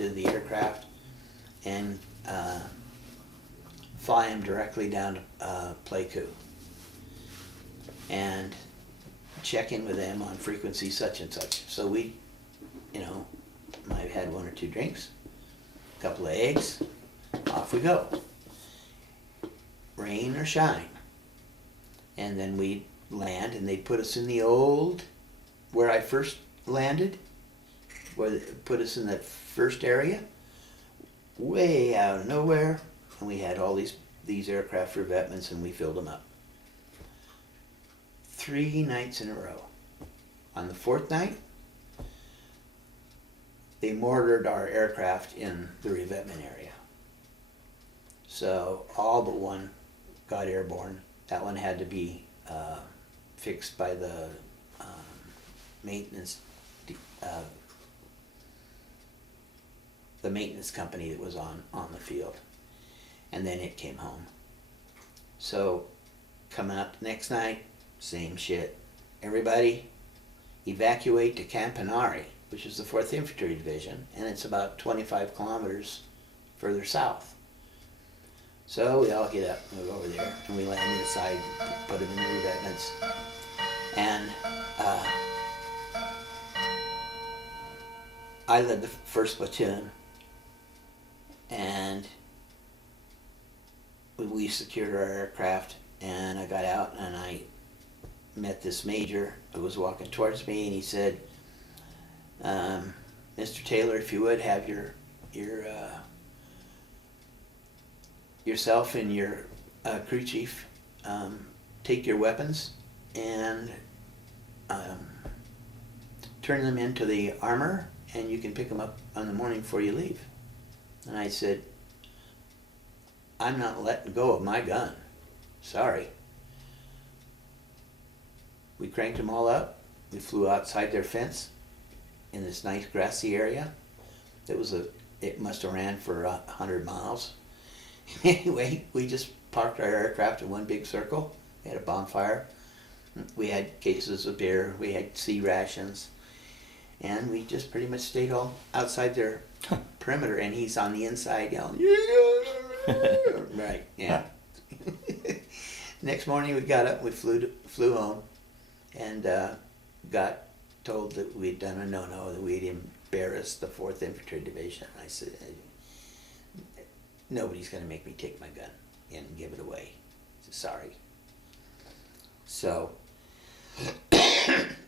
the aircraft, and fly them directly down to Pleiku. And check in with them on frequency such and such. So we, might have had 1 or 2 drinks, a couple of eggs, off we go. Rain or shine. And then we'd land, and they'd put us in the old, where I first landed, where they put us in that first area, way out of nowhere, and we had all these aircraft revetments, and we filled them up. 3 nights in a row. On the 4th night, they mortared our aircraft in the revetment area. So all but one got airborne. That one had to be fixed by the maintenance the maintenance company that was on the field, and then it came home. So coming up the next night, same shit. Everybody evacuate to Campanari, which is the 4th Infantry Division, and it's about 25 kilometers further south. So we all get up and we go over there, and we land inside, put them in the revetments, and I led the 1st platoon, and we secured our aircraft, and I got out and I met this major who was walking towards me, and he said, Mr. Taylor, if you would have yourself and your crew chief take your weapons and turn them into the armor, and you can pick them up on the morning before you leave. And I said, I'm not letting go of my gun. Sorry. We cranked them all up. We flew outside their fence in this nice grassy area. It must have ran for 100 miles. Anyway, we just parked our aircraft in one big circle. We had a bonfire. We had cases of beer. We had sea rations. And we just pretty much stayed all outside their perimeter, and he's on the inside yelling, right, yeah. Next morning we got up, we flew home, and got told that we'd done a no-no, that we'd embarrassed the 4th Infantry Division. I said, nobody's going to make me take my gun and give it away. I said, sorry. So,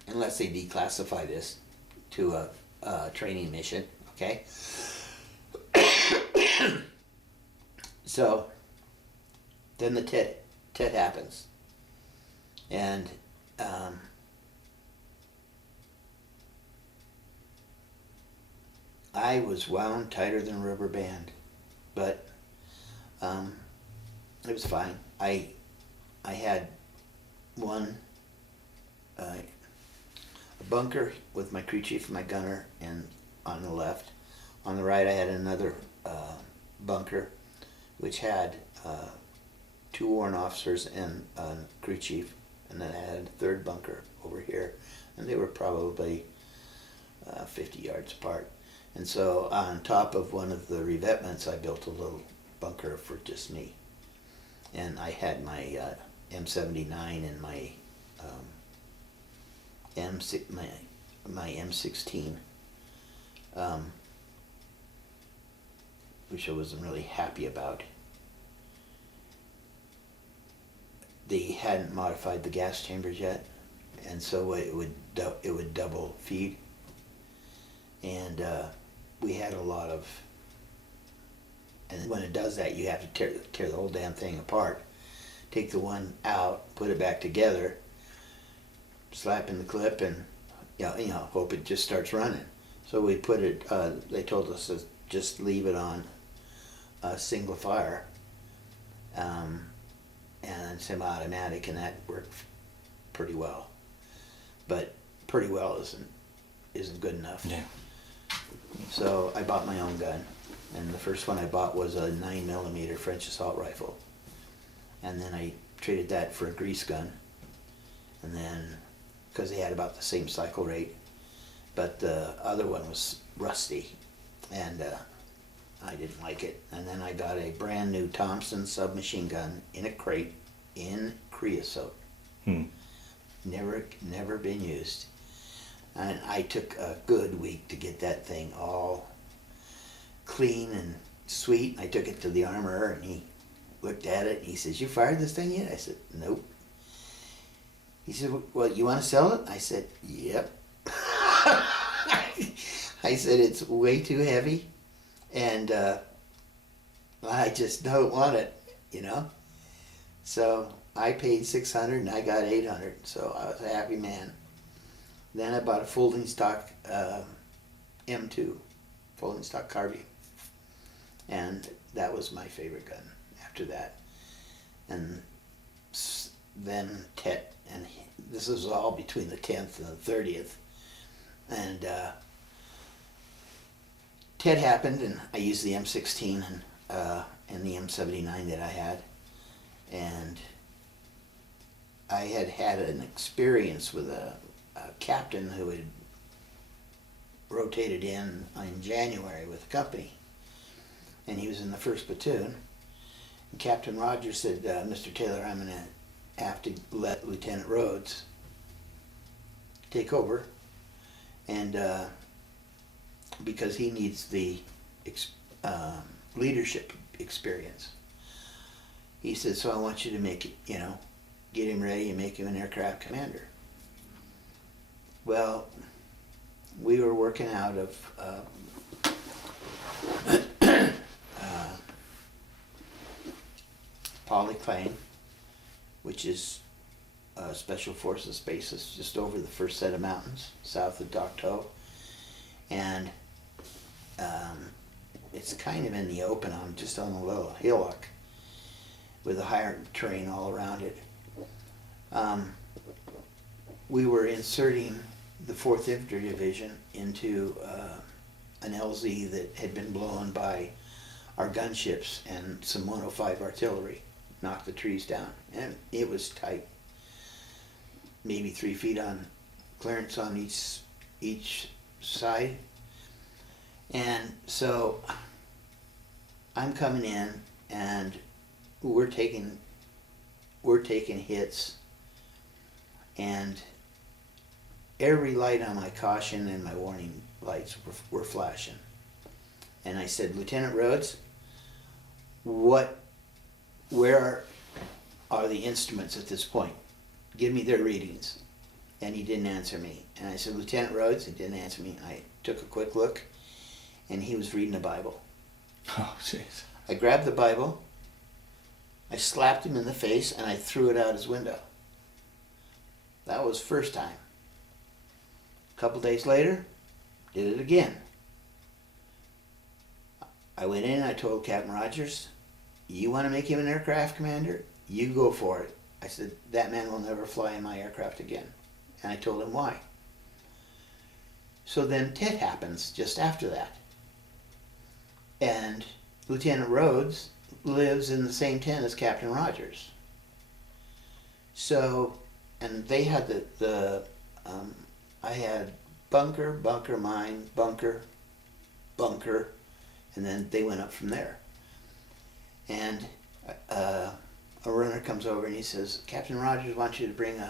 unless they declassify this to a training mission, okay? So, then the tit happens. And I was wound tighter than a rubber band, but it was fine. I had one a bunker with my crew chief and my gunner, and on the left. On the right I had another bunker which had 2 warrant officers and a crew chief, and then I had a 3rd bunker over here, and they were probably 50 yards apart. And so on top of one of the revetments I built a little bunker for just me, and I had my M79 and my my M16, which I wasn't really happy about. They hadn't modified the gas chambers yet, and so it would double feed, and we had a lot of. And when it does that, you have to tear the whole damn thing apart, take the one out, put it back together, slap in the clip, and hope it just starts running. So we put it. They told us to just leave it on single fire, and semi-automatic, and that worked pretty well. But pretty well isn't good enough. Yeah. So I bought my own gun, and the first one I bought was a 9mm French assault rifle, and then I traded that for a grease gun, and then because they had about the same cycle rate, but the other one was rusty, and I didn't like it. And then I got a brand new Thompson submachine gun in a crate in creosote. Never been used. And I took a good week to get that thing all clean and sweet. I took it to the armorer, and he looked at it, and he says, "You fired this thing yet?" I said, "Nope." He said, "Well, you want to sell it?" I said, "Yep." I said, "It's way too heavy, and I just don't want it, So I paid $600 and I got $800, so I was a happy man. Then I bought a folding stock M2, folding stock carbine. And that was my favorite gun after that. And then Tet, and this was all between the 10th and the 30th. And Tet happened, and I used the M16 and the M79 that I had. And I had had an experience with a captain who had rotated in January with the company. And he was in the 1st platoon. And Captain Rogers said, Mr. Taylor, I'm going to have to let Lieutenant Rhodes take over, and because he needs the leadership experience. He said, so I want you to make it, get him ready and make him an aircraft commander. Well, we were working out of Polyclane, which is Special Forces basis just over the first set of mountains south of Docto, and it's kind of in the open. I'm just on a little hillock with a higher terrain all around it. We were inserting the 4th Infantry Division into an LZ that had been blown by our gunships and some 105 artillery. Knocked the trees down, and it was tight. Maybe 3 feet on clearance on each side. And so I'm coming in, and we're taking hits, and every light on my caution and my warning lights were flashing. And I said, Lieutenant Rhodes, where are the instruments at this point? Give me their readings. And he didn't answer me. And I said, Lieutenant Rhodes, he didn't answer me. I took a quick look, and he was reading the Bible. Oh, jeez. I grabbed the Bible, I slapped him in the face, and I threw it out his window. That was first time. A couple days later, did it again. I went in and I told Captain Rogers, you want to make him an aircraft commander? You go for it. I said, that man will never fly in my aircraft again. And I told him why. So then Tet happens just after that. And Lieutenant Rhodes lives in the same tent as Captain Rogers. So, and they had I had bunker, mine, bunker, and then they went up from there. And a runner comes over and he says, Captain Rogers wants you to bring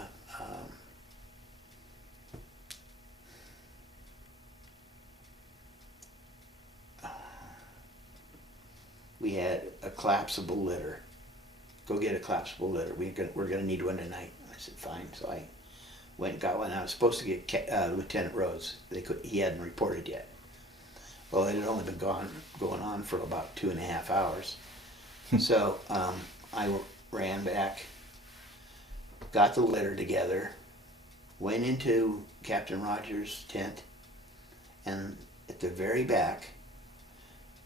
we had a collapsible litter. Go get a collapsible litter. We're going to need one tonight. I said, fine. So I went and got one. I was supposed to get Lieutenant Rhodes. He hadn't reported yet. Well, it had only been going on for about 2.5 hours. So I ran back, got the litter together, went into Captain Rogers' tent, and at the very back,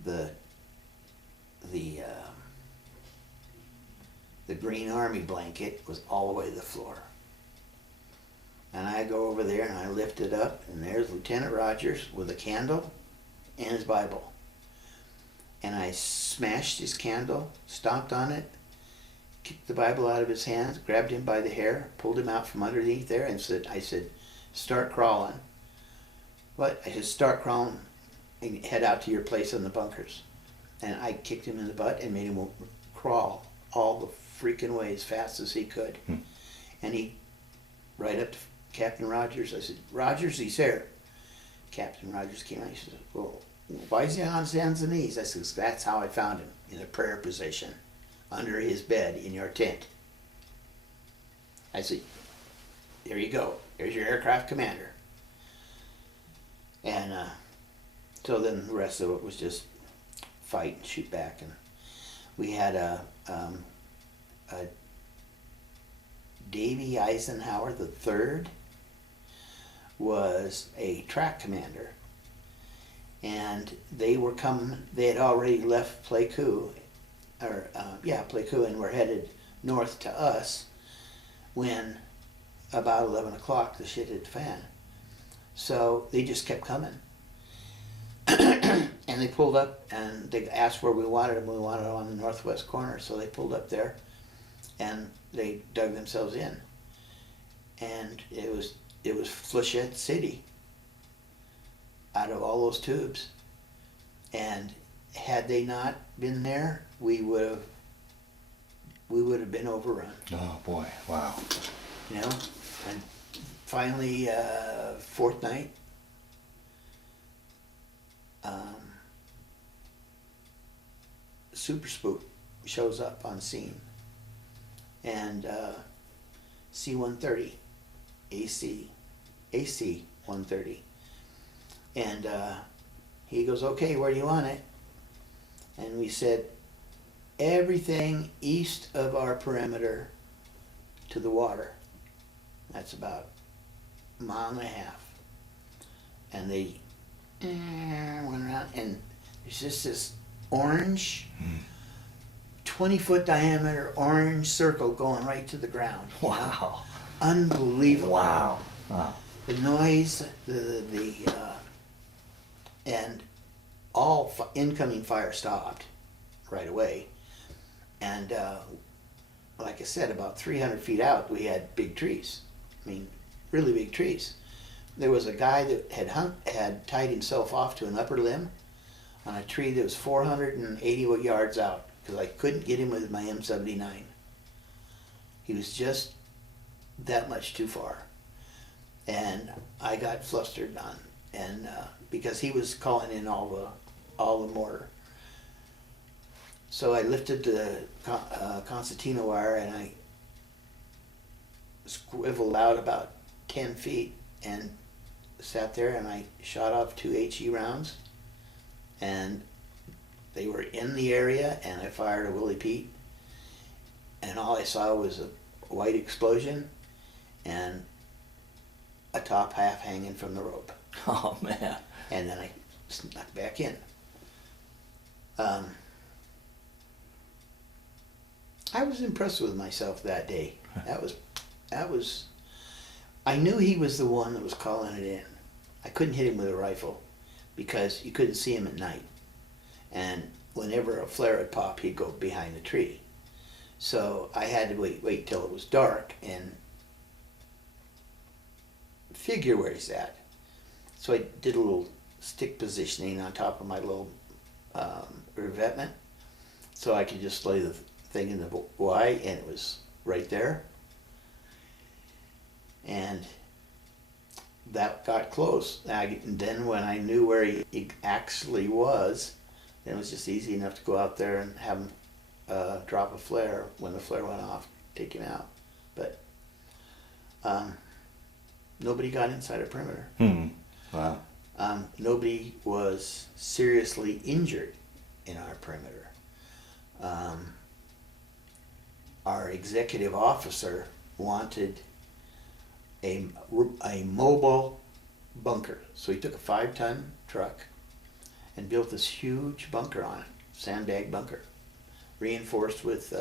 the Green Army blanket was all the way to the floor. And I go over there and I lift it up, and there's Lieutenant Rogers with a candle and his Bible. And I smashed his candle, stomped on it, kicked the Bible out of his hands, grabbed him by the hair, pulled him out from underneath there, and I said, start crawling. What? I said, start crawling and head out to your place in the bunkers. And I kicked him in the butt and made him crawl all the freaking way as fast as he could. And he, right up to Captain Rogers, I said, Rogers, he's here. Captain Rogers came out, he said, well, why is he on his hands and knees? I said, that's how I found him, in a prayer position, under his bed in your tent. I said, there you go. There's your aircraft commander. And so then the rest of it was just fight and shoot back. And we had a Davy Eisenhower III was a track commander. and they had already left Pleiku, Pleiku, and were headed north to us when about 11 o'clock the shit hit the fan. So they just kept coming. And they pulled up and they asked where we wanted them. We wanted them on the northwest corner. So they pulled up there and they dug themselves in. And it was Flechette City out of all those tubes. And had they not been there, we would have been overrun. Oh boy, wow. You know? And finally, fourth night, Super Spook shows up on scene, and C-130, AC 130, and he goes, okay, where do you want it? And we said, everything east of our perimeter to the water. That's about a mile and a half. And they went around, and there's just this orange, 20-foot diameter orange circle going right to the ground. Wow. Unbelievable. Wow. Wow. The noise, and all incoming fire stopped right away. And like I said, about 300 feet out, we had big trees. I mean, really big trees. There was a guy that had tied himself off to an upper limb on a tree that was 480 yards out because I couldn't get him with my M79. He was just that much too far. And I got flustered because he was calling in all the mortar. So I lifted the concertina wire and I swiveled out about 10 feet and sat there and I shot off 2 HE rounds, and they were in the area, and I fired a Willie Pete, and all I saw was a white explosion and a top half hanging from the rope. Oh man. And then I snuck back in. I was impressed with myself that day. That was, I knew he was the one that was calling it in. I couldn't hit him with a rifle because you couldn't see him at night. And whenever a flare would pop, he'd go behind the tree. So I had to wait till it was dark and figure where he's at. So I did a little stick positioning on top of my little revetment so I could just lay the thing in the Y, and it was right there. And that got close. And then when I knew where he actually was, then it was just easy enough to go out there and have him drop a flare. When the flare went off, take him out. But nobody got inside a perimeter. Wow. Nobody was seriously injured in our perimeter. Our executive officer wanted a mobile bunker. So he took a 5-ton truck and built this huge bunker on it, sandbag bunker, reinforced with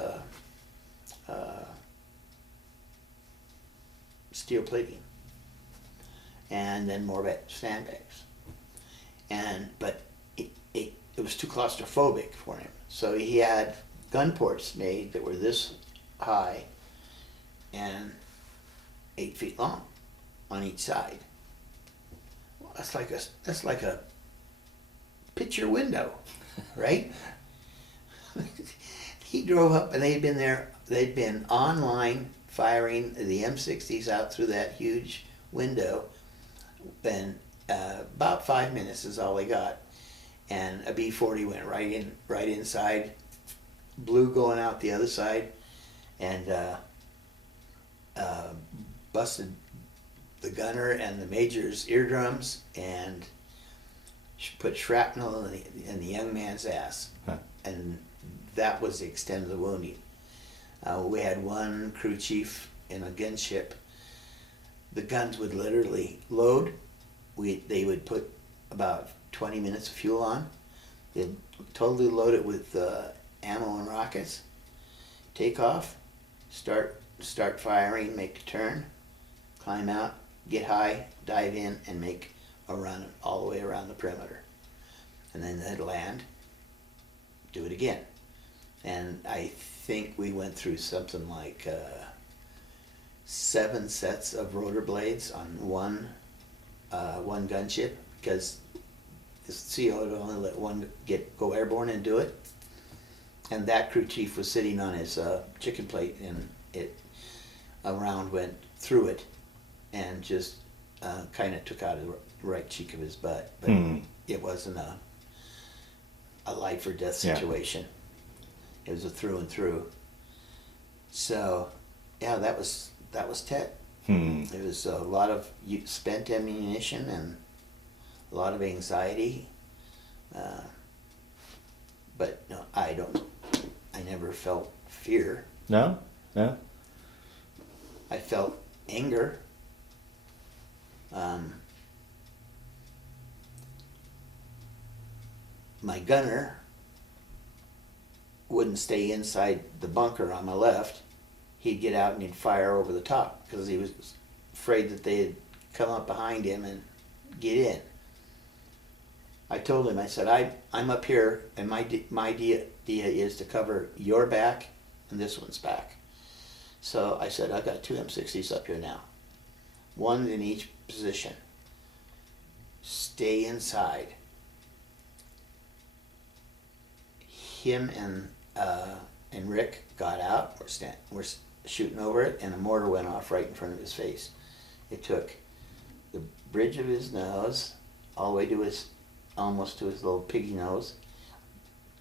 steel plating, and then more sandbags. But it was too claustrophobic for him. So he had gun ports made that were this high and 8 feet long on each side. Well, that's like a picture window, right? He drove up, and they'd been online firing the M60s out through that huge window, and about 5 minutes is all they got, and a B-40 went right inside, blue going out the other side, and busted the gunner and the major's eardrums and put shrapnel in the young man's ass. Huh. And that was the extent of the wounding. We had one crew chief in a gunship. The guns would literally load. They would put about 20 minutes of fuel on. They'd totally load it with ammo and rockets. Take off, start firing, make the turn, climb out, get high, dive in, and make a run all the way around the perimeter. And then they'd land, do it again. And I think we went through something like 7 sets of rotor blades on one gunship, because the CO had only let one go airborne and do it. And that crew chief was sitting on his chicken plate, and a round went through it and just kind of took out the right cheek of his butt. But it wasn't a life or death situation. It was a through and through. So, yeah, that was Tet. It was a lot of spent ammunition and a lot of anxiety. But no, I never felt fear. No? I felt anger. My gunner wouldn't stay inside the bunker on my left. He'd get out and he'd fire over the top because he was afraid that they'd come up behind him and get in. I told him, I said, I'm up here, and my idea is to cover your back and this one's back. So I said, I've got 2 M60s up here now, one in each position. Stay inside. Him and Rick got out. We're shooting over it, and a mortar went off right in front of his face. It took the bridge of his nose all the way to almost to his little piggy nose.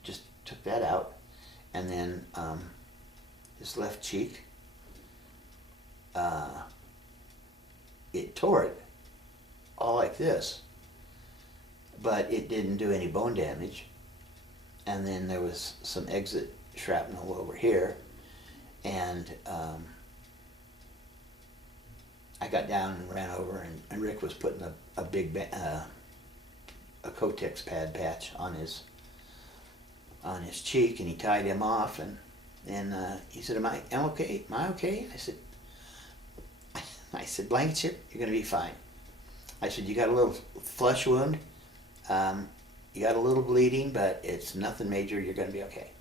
Just took that out, and then his left cheek. It tore it all like this, but it didn't do any bone damage. And then there was some exit shrapnel over here, and I got down and ran over, and Rick was putting a big a Kotex pad patch on his cheek, and he tied him off, and he said, "Am I okay? Am I okay?" I said, "Blankenship, you're gonna be fine." I said, "You got a little flesh wound. You got a little bleeding, but it's nothing major. You're going to be okay."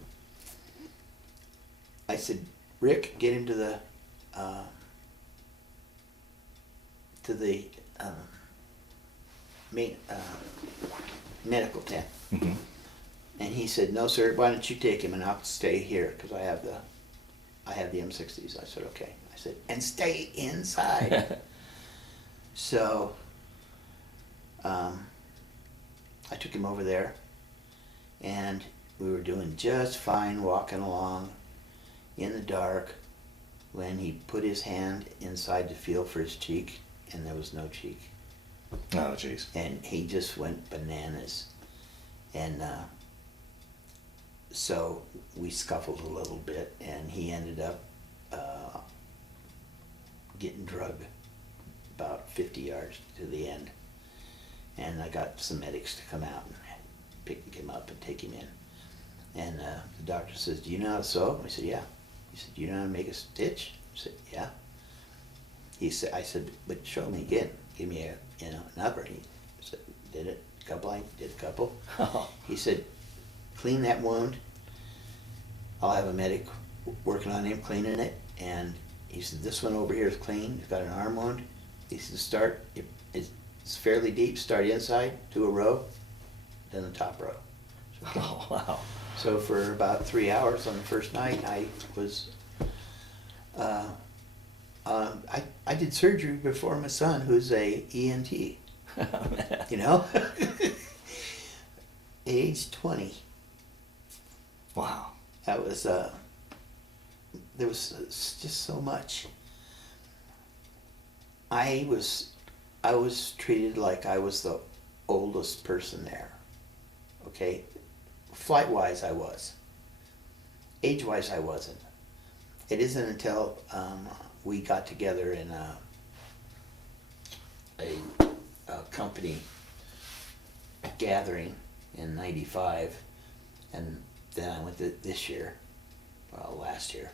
I said, "Rick, get him to the main medical tent." Mm-hmm. And he said, "No, sir. Why don't you take him, and I'll stay here because I have the M60s." I said, "Okay." I said, "And stay inside." So I took him over there, and we were doing just fine walking along in the dark when he put his hand inside to feel for his cheek, and there was no cheek. Oh, jeez. And he just went bananas. And so we scuffled a little bit, and he ended up getting drugged about 50 yards to the end. And I got some medics to come out and pick him up and take him in. And the doctor says, "Do you know how to sew?" I said, "Yeah." He said, "Do you know how to make a stitch?" I said, "Yeah." I said, "But show me again. Give me an upper." He said, "Did it a couple. I did a couple." He said, "Clean that wound. I'll have a medic working on him cleaning it." And he said, "This one over here is clean. It's got an arm wound." He said, It's fairly deep. Start inside, do a row, then the top row." Okay. Oh, wow. So for about 3 hours on the first night, I was, I did surgery before my son, who's a ENT, you know, age 20. Wow. That was, there was just so much. I was treated like I was the oldest person there, okay? Flight-wise, I was. Age-wise, I wasn't. It isn't until we got together in a company gathering in '95, and then I went this year, well, last year,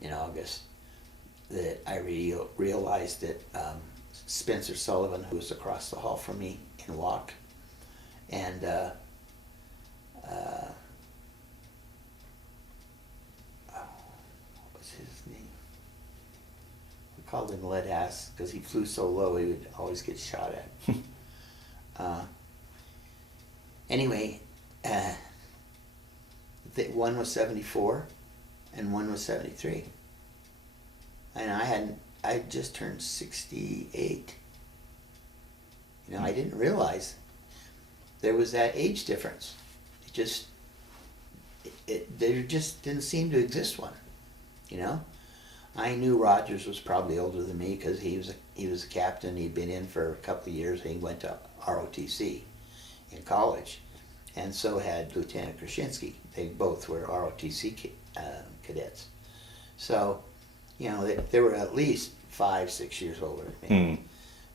in August, that I realized that Spencer Sullivan, who was across the hall from me, can walk, and what was his name? We called him Lead Ass because he flew so low he would always get shot at. Anyway, one was 74 and one was 73. And I just turned 68. You know, I didn't realize there was that age difference. There just didn't seem to exist one, you know? I knew Rogers was probably older than me because he was a captain. He'd been in for a couple of years. He went to ROTC in college, and so had Lieutenant Krasinski. They both were ROTC cadets. So, you know, they were at least 5-6 years older than me.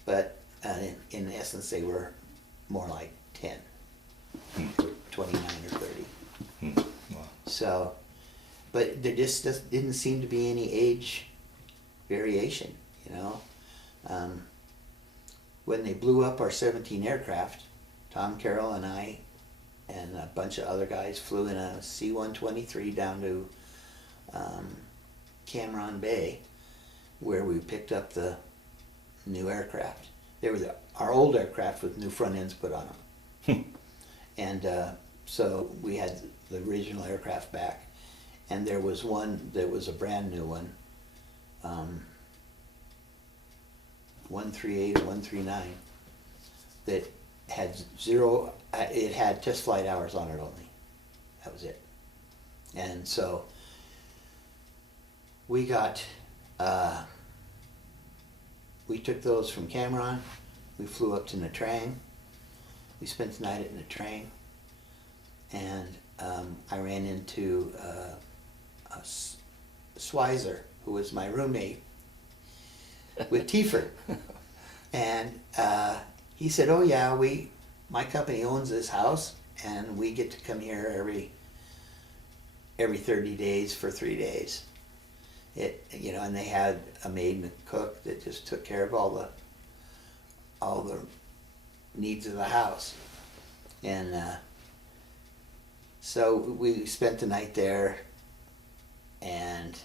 But in essence, they were more like 10, 29 or 30. Wow. So, but there just didn't seem to be any age variation, you know. When they blew up our 17 aircraft, Tom Carroll and I and a bunch of other guys flew in a C-123 down to Cameron Bay, where we picked up the new aircraft. They were our old aircraft with new front ends put on them. And so we had the original aircraft back. And there was one that was a brand new one, 138 or 139, that had zero, it had test flight hours on it only. That was it. And so we got, we took those from Cameron, we flew up to Nha Trang, we spent the night at Nha Trang, and I ran into Schweizer, who was my roommate with Tiefer. And he said, oh yeah, my company owns this house and we get to come here every 30 days for 3 days. You know, and they had a maid and a cook that just took care of all the needs of the house. And so we spent the night there, and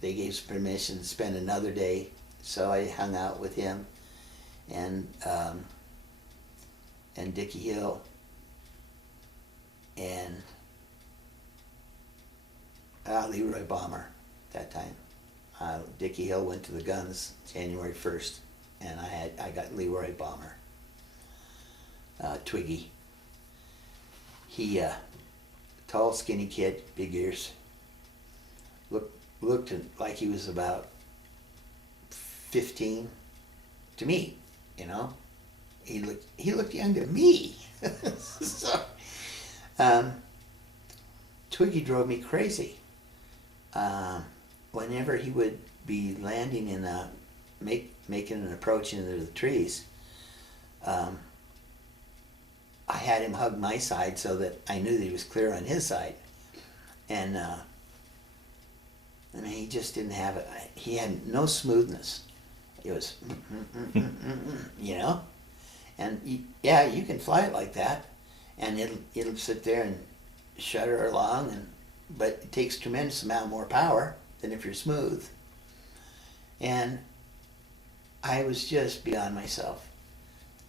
they gave us permission to spend another day. So I hung out with him and Dickie Hill and Leroy Bomber that time. Dickie Hill went to the guns January 1st, and I got Leroy Bomber. Twiggy. He, tall, skinny kid, big ears. Looked like he was about 15 to me, you know. He looked younger than me. So, Twiggy drove me crazy. Whenever he would be landing in making an approach into the trees, I had him hug my side so that I knew that he was clear on his side. And I mean, he just didn't have it. He had no smoothness. It was, you know? And yeah, you can fly it like that, and it'll sit there and shudder along, but it takes tremendous amount more power than if you're smooth. And I was just beyond myself.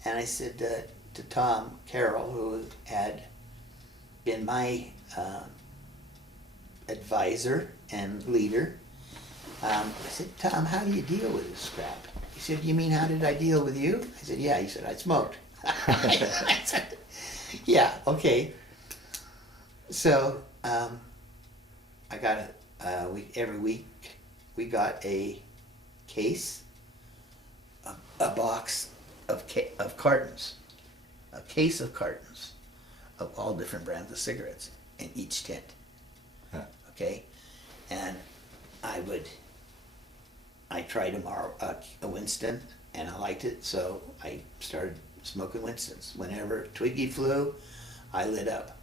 And I said to Tom Carroll, who had been my advisor and leader, I said, Tom, how do you deal with this crap? He said, you mean how did I deal with you? I said, yeah. He said, I smoked. I said, yeah, okay. So I got every week we got a case, a box of cartons, a case of cartons of all different brands of cigarettes in each tent. Huh. Okay, and I tried a Winston, and I liked it, so I started smoking Winston's. Whenever Twiggy flew, I lit up.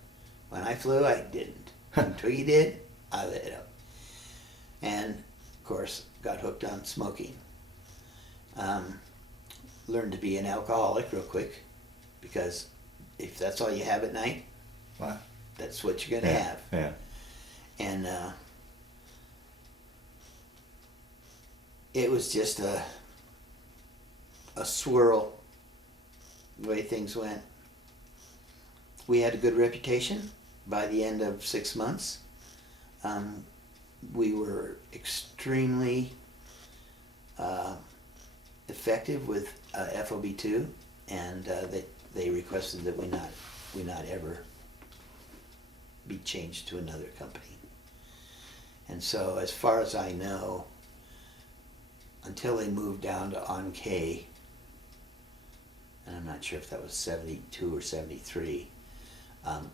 When I flew, I didn't. When Twiggy did, I lit up. And, of course, got hooked on smoking. Learned to be an alcoholic real quick, because if that's all you have at night, Wow. that's what you're going to have. Yeah. And it was just a swirl the way things went. We had a good reputation. By the end of 6 months, we were extremely effective with FOB2, and they requested that we not ever be changed to another company. And so, as far as I know, until they moved down to On-K, and I'm not sure if that was 72 or 73,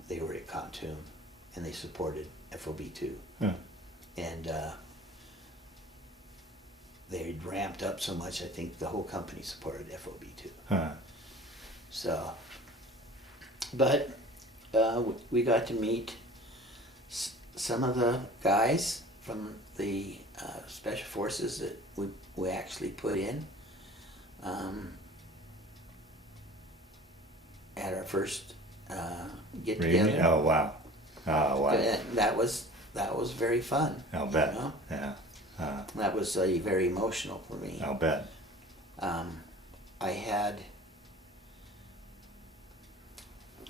they were at Khartoum, and they supported FOB2. Yeah. And they ramped up so much, I think the whole company supported FOB2. Huh. So, but we got to meet some of the guys from the special forces that we actually put in at our first get together. Really? Oh wow! Oh wow! And that was very fun. I'll bet. You know? Yeah. That was very emotional for me. I'll bet.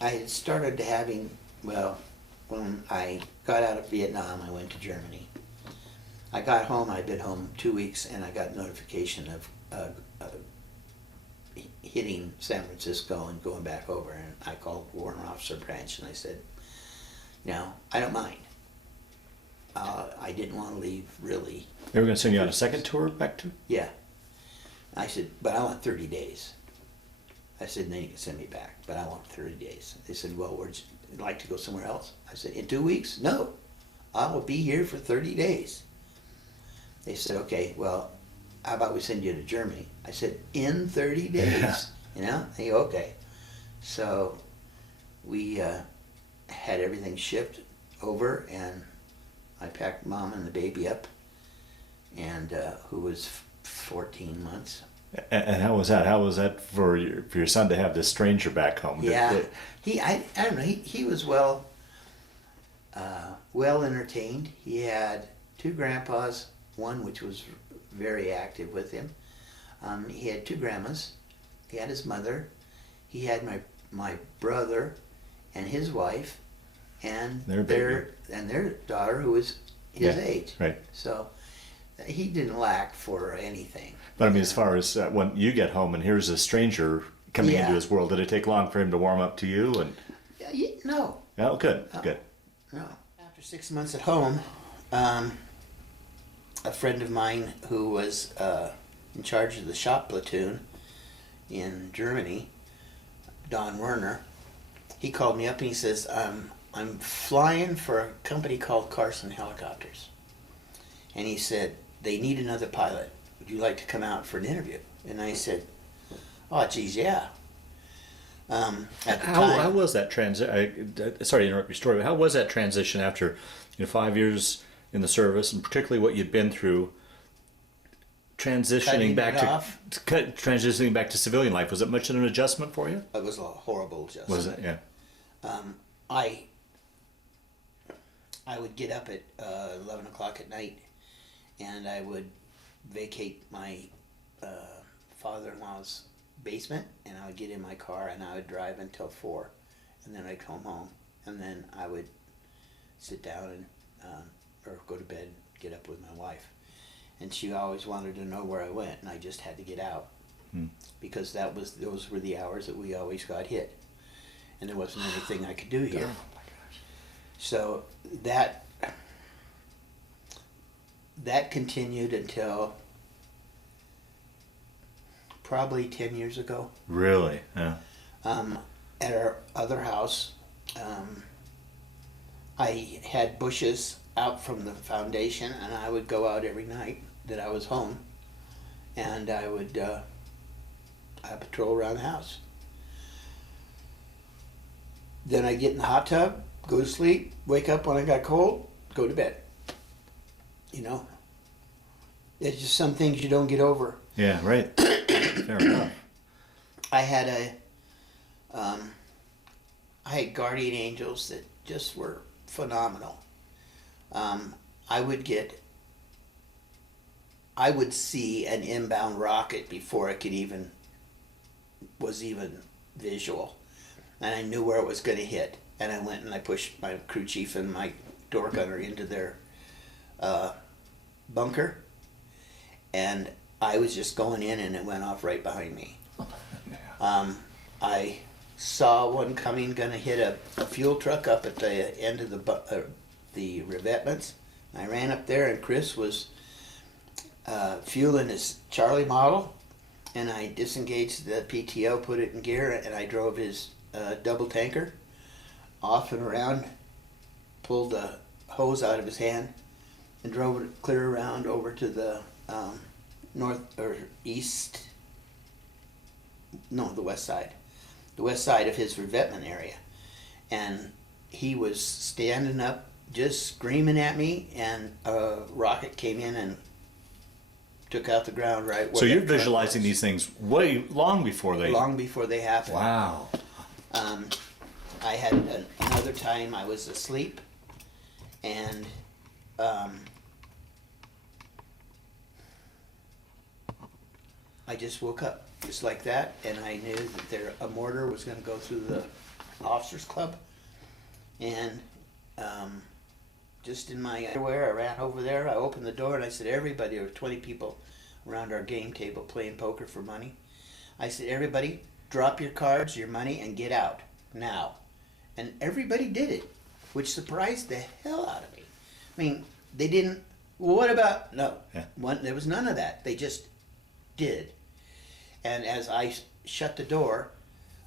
I had started having, well, when I got out of Vietnam, I went to Germany. I got home, I'd been home 2 weeks, and I got notification of hitting San Francisco and going back over, and I called Warrant Officer Branch and I said, I don't mind. I didn't want to leave, really. They were going to send you on a second tour back to? Yeah. I said, but I want 30 days. I said, then you can send me back, but I want 30 days. They said, well, would you like to go somewhere else? I said, in 2 weeks? No, I will be here for 30 days. They said, okay, well, how about we send you to Germany? I said, in 30 days, They go, okay. So we had everything shipped over, and I packed Mom and the baby up, and who was 14 months. And how was that? How was that for your son to have this stranger back home? Yeah, I don't know. He was well entertained. He had 2 grandpas, one which was very active with him. He had 2 grandmas. He had his mother. He had my brother and his wife, and their daughter, who was his age. Right. So he didn't lack for anything. But I mean, as far as when you get home and here's a stranger coming into his world, did it take long for him to warm up to you? And no. Oh, good, good. No. After 6 months at home, a friend of mine who was in charge of the shop platoon in Germany, Don Werner, he called me up and he says, I'm flying for a company called Carson Helicopters. And he said, they need another pilot. Would you like to come out for an interview? And I said, oh, geez, yeah. At the time, how was that transition? Sorry to interrupt your story, but how was that transition after 5 years in the service, and particularly what you'd been through, transitioning back to civilian life? Was it much of an adjustment for you? It was a horrible adjustment. Was it? Yeah. I would get up at 11 o'clock at night, and I would vacate my father-in-law's basement, and I would get in my car and I would drive until 4, and then I'd come home, and then I would sit down and or go to bed, get up with my wife, and she always wanted to know where I went, and I just had to get out because those were the hours that we always got hit, and there wasn't anything I could do here. Oh my gosh! So that continued until probably 10 years ago. Really? Yeah. At our other house, I had bushes out from the foundation, and I would go out every night that I was home, and I would I patrol around the house. Then I'd get in the hot tub, go to sleep, wake up when I got cold, go to bed. You know? It's just some things you don't get over. Yeah, right. Fair enough. I had I had guardian angels that just were phenomenal. I would see an inbound rocket before it was even visual, and I knew where it was going to hit. And I went and I pushed my crew chief and my door gunner into their bunker, and I was just going in, and it went off right behind me. I saw one coming, going to hit a fuel truck up at the end of the revetments. I ran up there, and Chris was fueling his Charlie model, and I disengaged the PTO, put it in gear, and I drove his double tanker off and around, pulled the hose out of his hand, and drove it clear around over to the the west side of his revetment area. And he was standing up just screaming at me, and a rocket came in and took out the ground right where. So you're visualizing these things way long before they happen. Wow. I had another time I was asleep, and I just woke up just like that, and I knew that a mortar was going to go through the officers club, and just in my underwear, I ran over there. I opened the door, and I said, everybody, there were 20 people around our game table playing poker for money. I said, everybody, drop your cards, your money, and get out now. And everybody did it, which surprised the hell out of me. I mean, they didn't, well, what about, no, Yeah. There was none of that. They just did. And as I shut the door,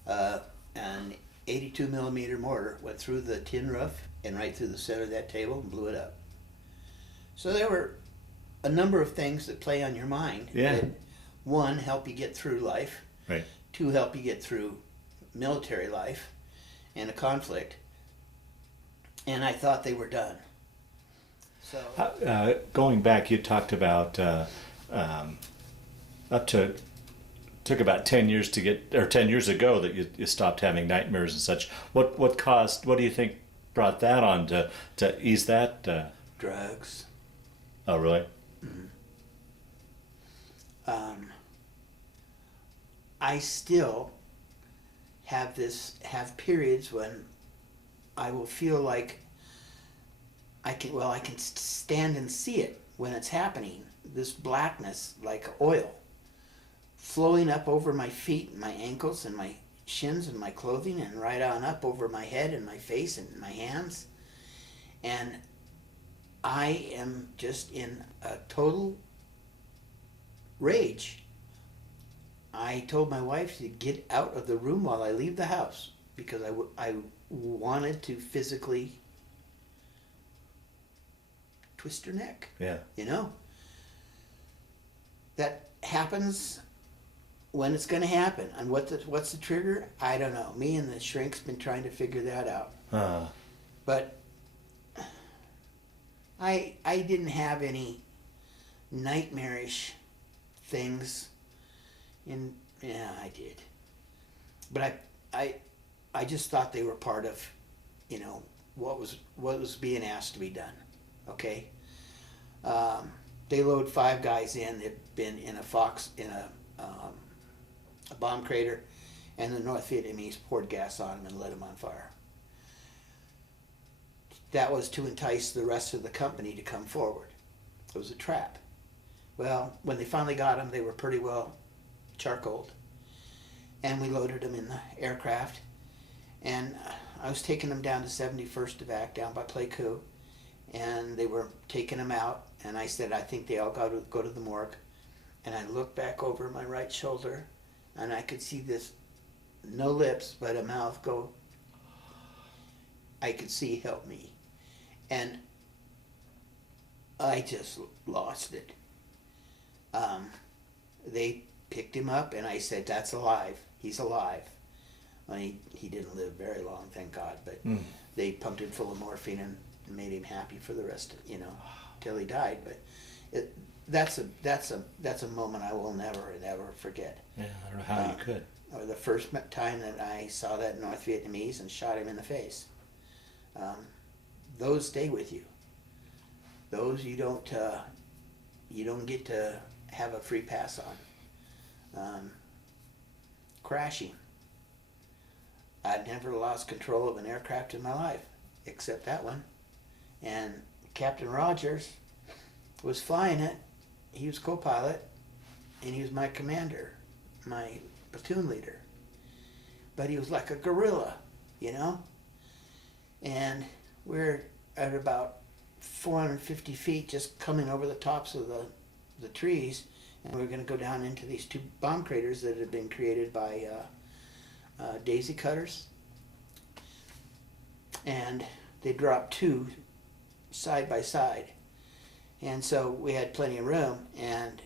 an 82 millimeter mortar went through the tin roof and right through the center of that table and blew it up. So there were a number of things that play on your mind. Yeah. That, one, help you get through life. Right. Two, help you get through military life and a conflict. And I thought they were done. So going back, you talked about took about 10 years to get, or 10 years ago that you stopped having nightmares and such. What do you think brought that on to ease that? Drugs. Oh, really? Mm-hmm. I still have periods when I will feel like I can stand and see it when it's happening. This blackness, like oil, flowing up over my feet and my ankles and my shins and my clothing, and right on up over my head and my face and my hands. And I am just in a total rage. I told my wife to get out of the room while I leave the house, because I wanted to physically twist her neck. Yeah. You know? That happens when it's going to happen. And what's the trigger? I don't know. Me and the shrink's been trying to figure that out. But I didn't have any nightmarish things. Yeah, I did. But I just thought they were part of, what was being asked to be done. Okay? They load 5 guys in. They've been in a bomb crater, and the North Vietnamese poured gas on them and lit them on fire. That was to entice the rest of the company to come forward. It was a trap. Well, when they finally got them, they were pretty well charcoaled, and we loaded them in the aircraft, and I was taking them down to 71st Evac down by Pleiku, and they were taking them out, and I said, I think they all got to go to the morgue. And I looked back over my right shoulder, and I could see this, no lips, but a mouth go, I could see, help me. And I just lost it. They picked him up, and I said, that's alive. He's alive. Well, he didn't live very long, thank God, but they pumped him full of morphine and made him happy for the rest, till he died. But that's a moment I will never forget. Yeah, I don't know how you could. Or the first time that I saw that North Vietnamese and shot him in the face. Those stay with you. Those you don't get to have a free pass on. Crashing. I'd never lost control of an aircraft in my life, except that one. And Captain Rogers was flying it. He was co-pilot, and he was my commander, my platoon leader. But he was like a gorilla, And we're at about 450 feet, just coming over the tops of the trees, and we're going to go down into these two bomb craters that had been created by daisy cutters. And they dropped two side by side. And so we had plenty of room, and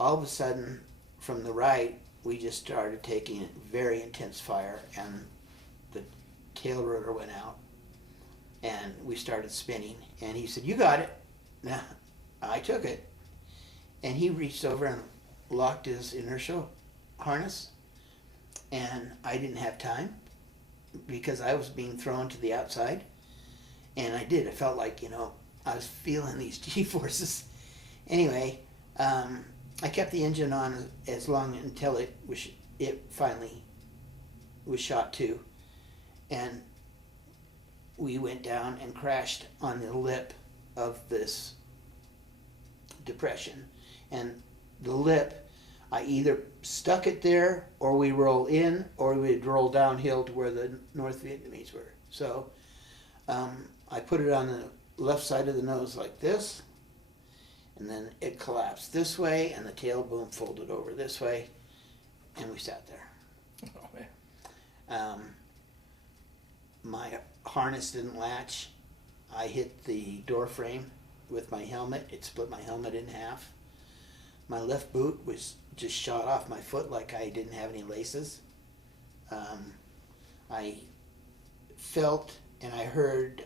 all of a sudden, from the right, we just started taking very intense fire, and the tail rotor went out, and we started spinning. And he said, "You got it." Now, I took it, and he reached over and locked his inertial harness, and I didn't have time because I was being thrown to the outside, and I did. I felt like, I was feeling these G-forces. Anyway, I kept the engine on as long until it finally was shot too, and we went down and crashed on the lip of this depression. And the lip, I either stuck it there, or we roll in, or we'd roll downhill to where the North Vietnamese were. So I put it on the left side of the nose like this, and then it collapsed this way, and the tail boom folded over this way, and we sat there. Oh, man. My harness didn't latch. I hit the door frame with my helmet. It split my helmet in half. My left boot was just shot off my foot like I didn't have any laces. I felt and I heard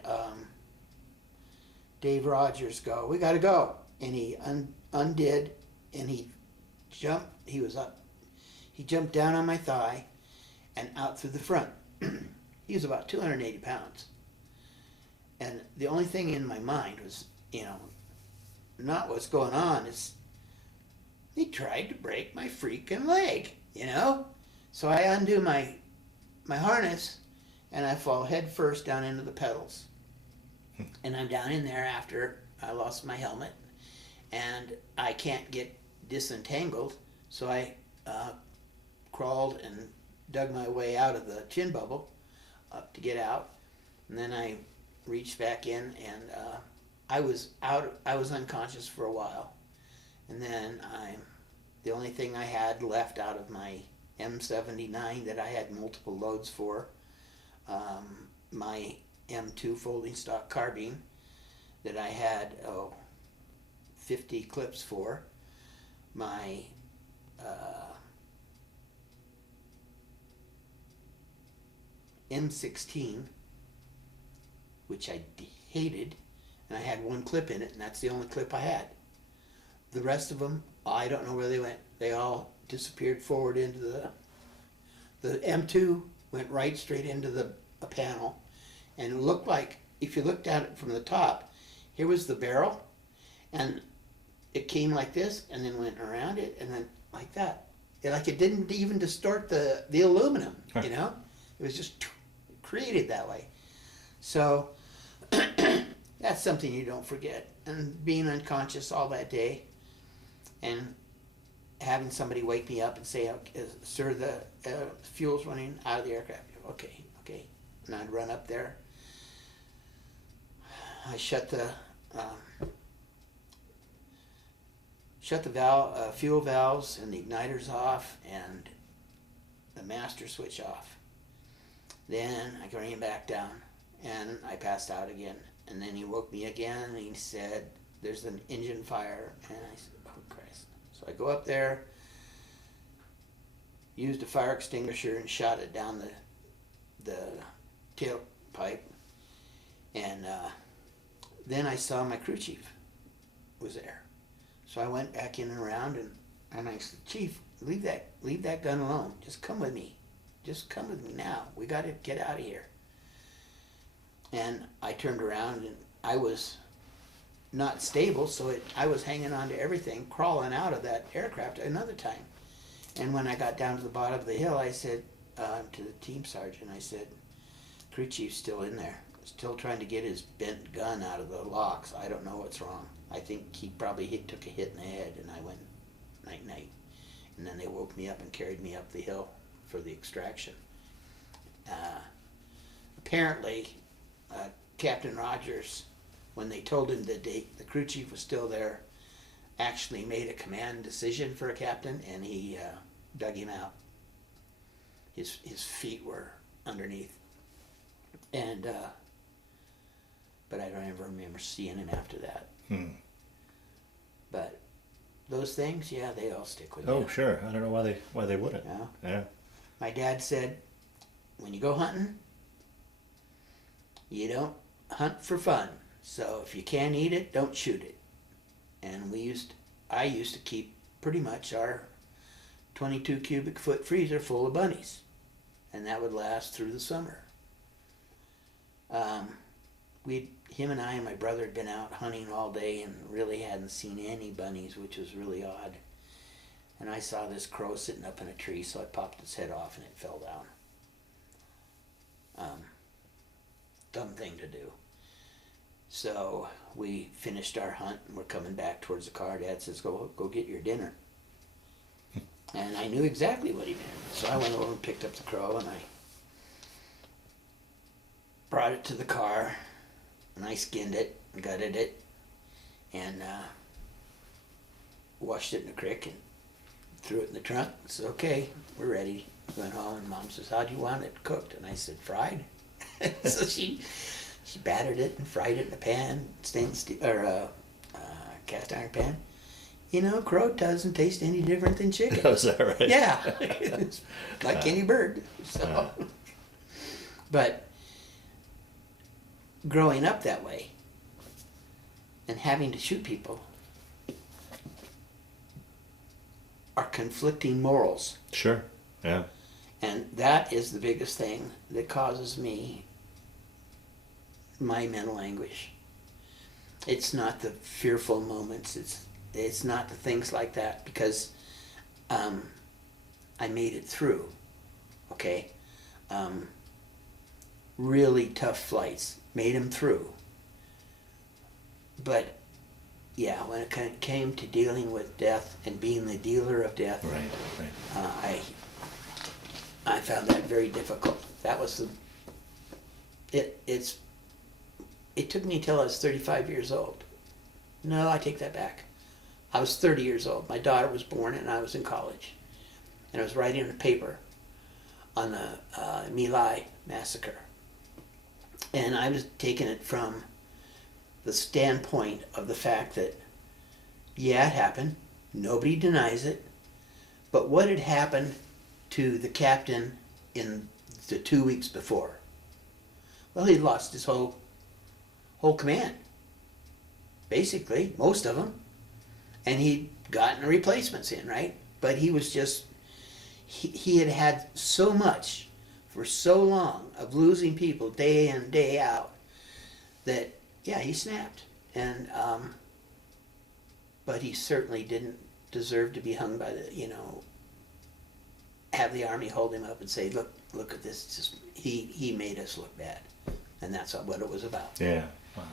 Dave Rogers go, "We gotta go." And he undid, and he jumped. He was up. He jumped down on my thigh and out through the front. He was about 280 pounds. And the only thing in my mind was, not what's going on. It's, he tried to break my freaking leg, So I undo my harness, and I fall head first down into the pedals. And I'm down in there after I lost my helmet, and I can't get disentangled, so I crawled and dug my way out of the chin bubble up to get out, and then I reached back in, and I was unconscious for a while, and then the only thing I had left out of my M79 that I had multiple loads for, my M2 folding stock carbine that I had 50 clips for, my M16, which I hated, and I had one clip in it, and that's the only clip I had. The rest of them, I don't know where they went. They all disappeared forward into the M2 went right straight into a panel, and it looked like, if you looked at it from the top, here was the barrel, and it came like this, and then went around it, and then like that. It didn't even distort the aluminum, It was just created that way. So that's something you don't forget. And being unconscious all that day, and having somebody wake me up and say, "Sir, the fuel's running out of the aircraft." Okay. And I'd run up there. I shut the fuel valves and the igniters off and the master switch off. Then I ran back down, and I passed out again. And then he woke me again, and he said, "There's an engine fire." And I said, "Oh, Christ." So I go up there, used a fire extinguisher and shot it down the tailpipe. And then I saw my crew chief was there. So I went back in and around, and I said, Chief, leave that gun alone. Just come with me. Just come with me now. We got to get out of here. And I turned around, and I was not stable, so I was hanging on to everything, crawling out of that aircraft another time. And when I got down to the bottom of the hill, I said to the team sergeant, I said, crew chief's still in there, still trying to get his bent gun out of the locks. I don't know what's wrong. I think he probably took a hit in the head, and I went night-night. And then they woke me up and carried me up the hill for the extraction. Apparently, Captain Rogers, when they told him that the crew chief was still there, actually made a command decision for a captain, and he dug him out. His feet were underneath. And but I don't ever remember seeing him after that. But those things, yeah, they all stick with you. Oh, sure. I don't know why they wouldn't. Yeah. Yeah. My dad said, when you go hunting, you don't hunt for fun. So if you can't eat it, don't shoot it. And I used to keep pretty much our 22 cubic foot freezer full of bunnies, and that would last through the summer. Him and I and my brother had been out hunting all day and really hadn't seen any bunnies, which was really odd. And I saw this crow sitting up in a tree, so I popped its head off and it fell down. Dumb thing to do. So we finished our hunt and we're coming back towards the car. Dad says, go get your dinner. And I knew exactly what he meant. So I went over and picked up the crow and I brought it to the car and I skinned it, gutted it, and washed it in the creek and threw it in the trunk. I said, okay, we're ready. Went home and Mom says, how do you want it cooked? And I said, fried. So she battered it and fried it in a pan, cast iron pan. You know, crow doesn't taste any different than chicken. Oh, is that right? Yeah, it's like any bird. So, but growing up that way and having to shoot people are conflicting morals. Sure. Yeah. And that is the biggest thing that causes me my mental anguish. It's not the fearful moments. It's not the things like that, because I made it through. Okay, really tough flights, made them through. But yeah, when it came to dealing with death and being the dealer of death, right. I found that very difficult. That was it took me till I was 35 years old. No, I take that back. I was 30 years old. My daughter was born and I was in college. And I was writing a paper on the My Lai massacre. And I was taking it from the standpoint of the fact that, yeah, it happened. Nobody denies it. But what had happened to the captain in the 2 weeks before? Well, he lost his whole command. Basically, most of them. And he'd gotten replacements in, right? But he was just, he had had so much for so long of losing people day in, day out, that, yeah, he snapped. And, but he certainly didn't deserve to be hung by the, have the army hold him up and say, look at this. It's just, he made us look bad. And that's what it was about. Yeah. Wow.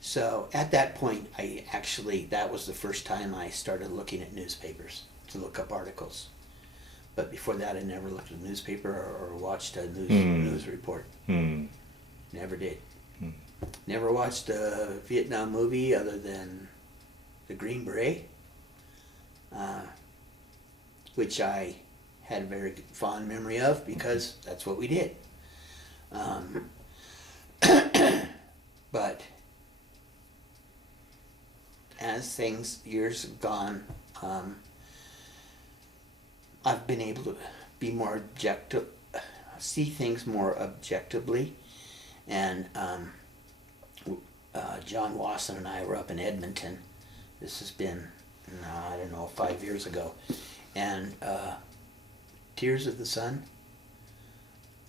So at that point, that was the first time I started looking at newspapers to look up articles. But before that, I never looked at a newspaper or watched a news report. Never did. Never watched a Vietnam movie other than The Green Beret, which I had a very fond memory of because that's what we did. But as years have gone, I've been able to be more objective, see things more objectively, and John Wasson and I were up in Edmonton. This has been, I don't know, 5 years ago, and Tears of the Sun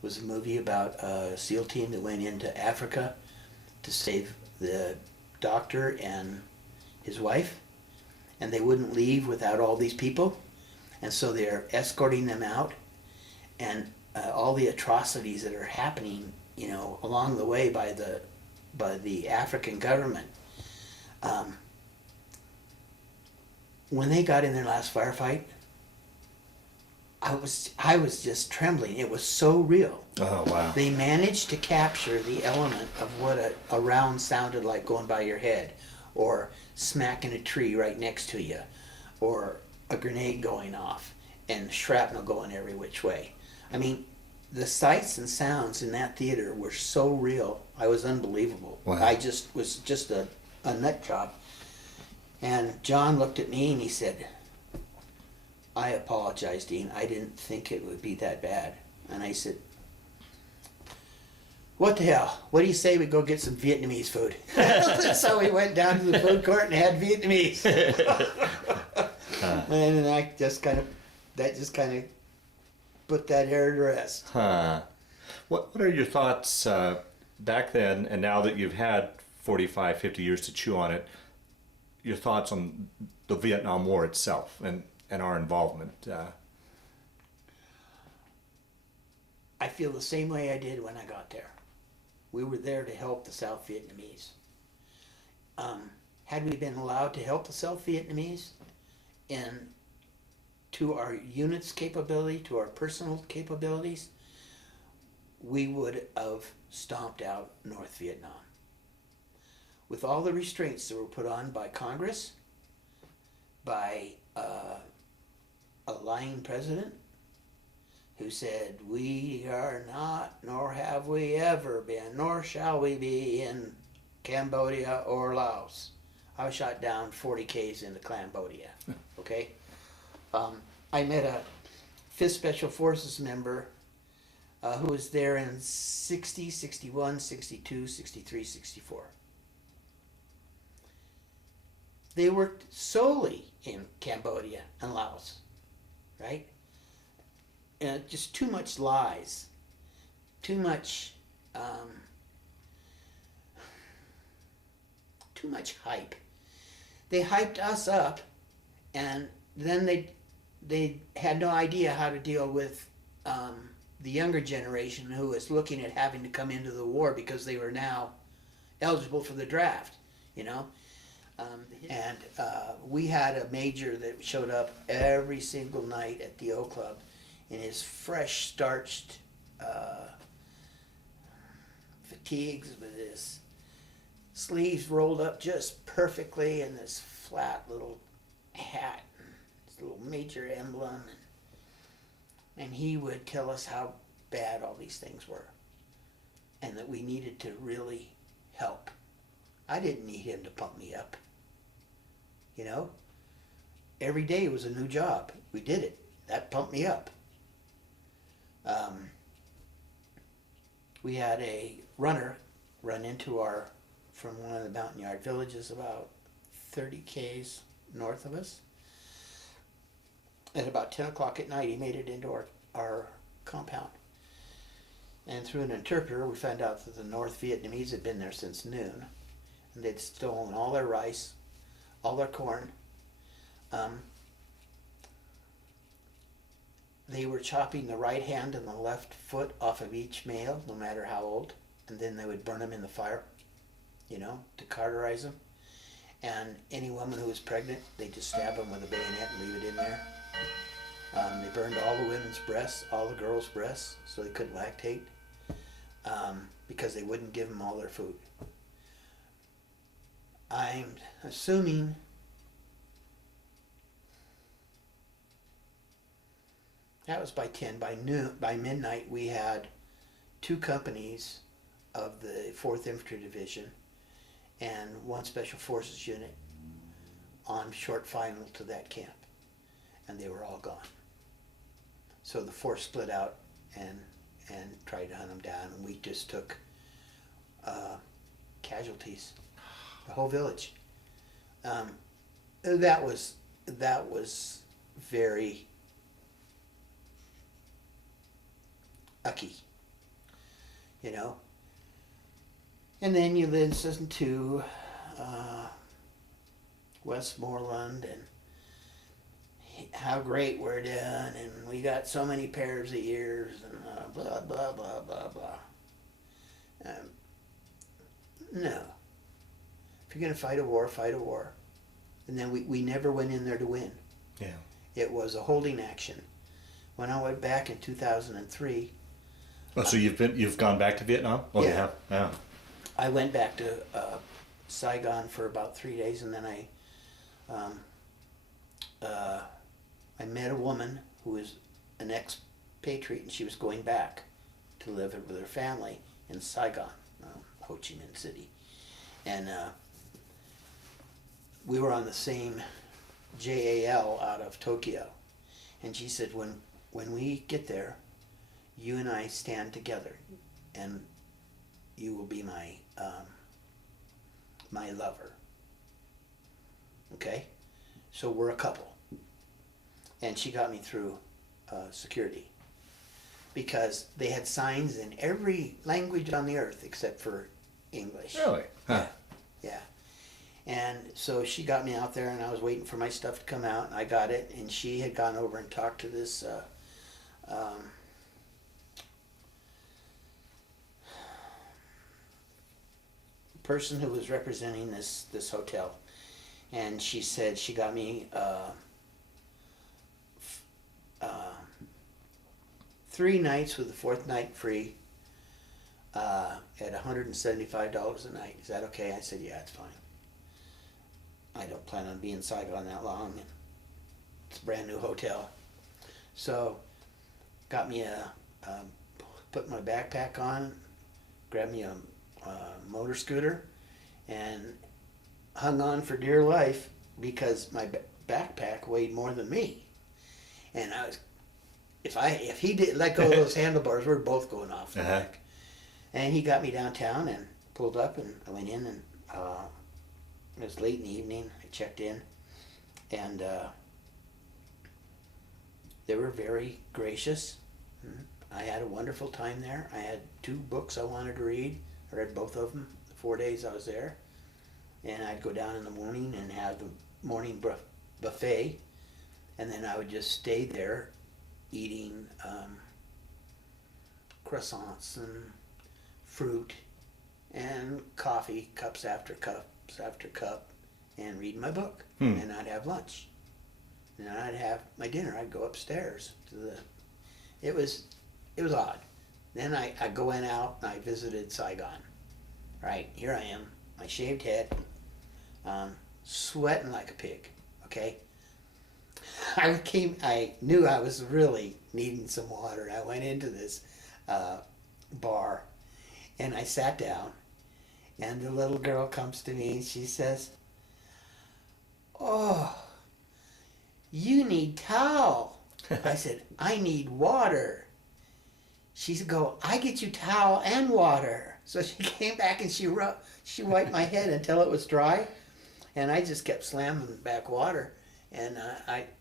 was a movie about a SEAL team that went into Africa to save the doctor and his wife, and they wouldn't leave without all these people, and so they're escorting them out, and all the atrocities that are happening, you know, along the way by the African government. When they got in their last firefight, I was just trembling. It was so real. Oh, wow. They managed to capture the element of what a round sounded like going by your head, or smacking a tree right next to you, or a grenade going off, and shrapnel going every which way. I mean, the sights and sounds in that theater were so real. I was unbelievable. Wow. I just was just a nut job. And John looked at me and he said, "I apologize, Dean. I didn't think it would be that bad." And I said, "What the hell? What do you say we go get some Vietnamese food?" So we went down to the food court and had Vietnamese. And then that just kind of put that hair to rest. Huh. What are your thoughts back then, and now that you've had 45, 50 years to chew on it, your thoughts on the Vietnam War itself and our involvement? I feel the same way I did when I got there. We were there to help the South Vietnamese. Had we been allowed to help the South Vietnamese in to our unit's capability, to our personal capabilities, we would have stomped out North Vietnam. With all the restraints that were put on by Congress, by a lying president who said, "We are not, nor have we ever been, nor shall we be in Cambodia or Laos." I was shot down 40 Ks into Cambodia, okay? I met a 5th Special Forces member who was there in 60, 61, 62, 63, 64. They worked solely in Cambodia and Laos, right? Just too much lies, too much hype. They hyped us up, and then they had no idea how to deal with the younger generation who was looking at having to come into the war because they were now eligible for the draft, you know. And we had a major that showed up every single night at the O Club in his fresh starched fatigues with his sleeves rolled up just perfectly and this flat little hat, this little major emblem, and he would tell us how bad all these things were and that we needed to really help. I didn't need him to pump me up. You know, every day was a new job. We did it. That pumped me up. We had a runner run into from one of the mountain yard villages about 30 Ks north of us. At about 10 o'clock at night, he made it into our compound. And through an interpreter, we found out that the North Vietnamese had been there since noon. And they'd stolen all their rice, all their corn. They were chopping the right hand and the left foot off of each male, no matter how old, and then they would burn them in the fire, you know, to cauterize them. And any woman who was pregnant, they just stab them with a bayonet and leave it in there. They burned all the women's breasts, all the girls' breasts, so they couldn't lactate, because they wouldn't give them all their food. I'm assuming that was by 10. By noon, by midnight, we had 2 companies of the 4th Infantry Division and 1 Special Forces unit on short final to that camp, and they were all gone. So the force split out and tried to hunt them down, and we just took casualties, the whole village. That was very ucky, you know. And then you listen to Westmoreland and how great we're doing, and we got so many pairs of ears, and blah blah blah blah blah. No. If you're gonna fight a war, fight a war. And then we never went in there to win. Yeah. It was a holding action. When I went back in 2003. Oh, so you've gone back to Vietnam? Oh, Yeah. you have? Yeah. I went back to Saigon for about 3 days, and then I met a woman who was an expatriate, and she was going back to live with her family in Saigon, Ho Chi Minh City, and we were on the same JAL out of Tokyo, and she said, when we get there, you and I stand together, and you will be my my lover. Okay, so we're a couple, and she got me through security because they had signs in every language on the earth except for English. Really? Huh. Yeah. And so she got me out there, and I was waiting for my stuff to come out, and I got it, and she had gone over and talked to this person who was representing this hotel, and she said she got me 3 nights with the 4th night free at $175 a night. Is that okay? I said, yeah, it's fine. I don't plan on being in Saigon that long, and it's a brand new hotel. So got me put my backpack on, grabbed me a motor scooter, and hung on for dear life because my backpack weighed more than me. And I was, if he didn't let go of those handlebars, we're both going off the back. And he got me downtown and pulled up, and I went in, and it was late in the evening. I checked in, and they were very gracious. I had a wonderful time there. I had 2 books I wanted to read. I read both of them the 4 days I was there. And I'd go down in the morning and have the morning buffet, and then I would just stay there eating croissants and fruit and coffee, cups after cup, and read my book. And I'd have lunch. And I'd have my dinner. I'd go upstairs to the... It was odd. Then I go out and I visited Saigon. Right, here I am, my shaved head, sweating like a pig, okay? I knew I was really needing some water. I went into this bar, and I sat down, and the little girl comes to me and she says, "Oh, you need towel." I said, "I need water." She said, "I get you towel and water." So she came back and she wiped my head until it was dry, and I just kept slamming back water. And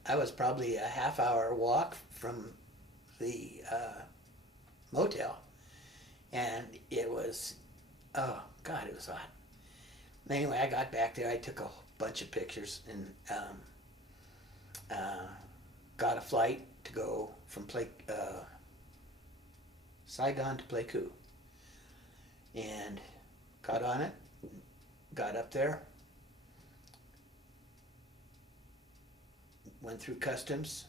I was probably a half-hour walk from the motel, and it was, oh God, it was hot. Anyway, I got back there. I took a bunch of pictures and got a flight to go from Saigon to Pleiku, and got on it, got up there, went through customs,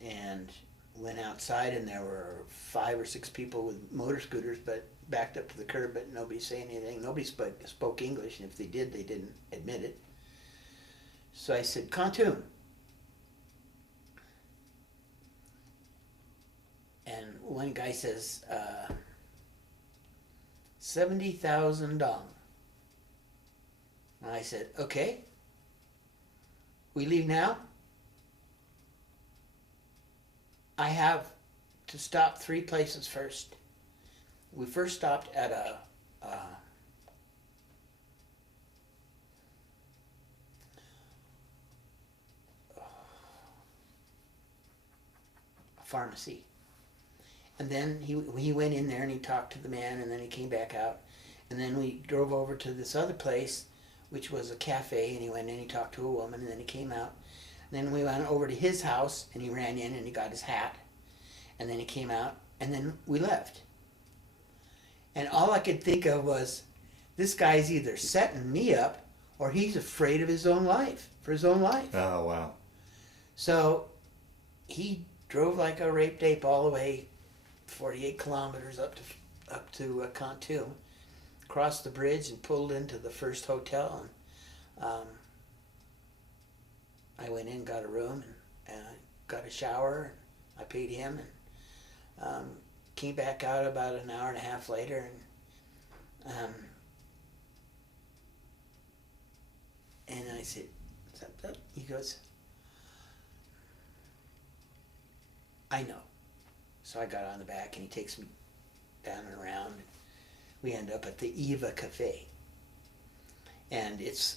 and went outside, and there were 5 or 6 people with motor scooters, but backed up to the curb, but nobody saying anything. Nobody spoke English, and if they did, they didn't admit it. So I said, "Khantoum." And one guy says, 70,000 dong. And I said, "Okay, we leave now?" I have to stop 3 places first. We first stopped at a pharmacy. And then he went in there and he talked to the man, and then he came back out. And then we drove over to this other place, which was a cafe, and he went in and he talked to a woman, and then he came out. And then we went over to his house, and he ran in and he got his hat. And then he came out, and then we left. And all I could think of was, this guy's either setting me up or he's afraid of his own life, for his own life. Oh, wow. So he drove like a raped ape all the way 48 kilometers up to Khartoum, crossed the bridge and pulled into the first hotel. And I went in, got a room, and got a shower. I paid him, and came back out about an hour and a half later, and I said, "What's up?" He goes, "I know." So I got on the back, and he takes me down and around. We end up at the Eva Cafe, and it's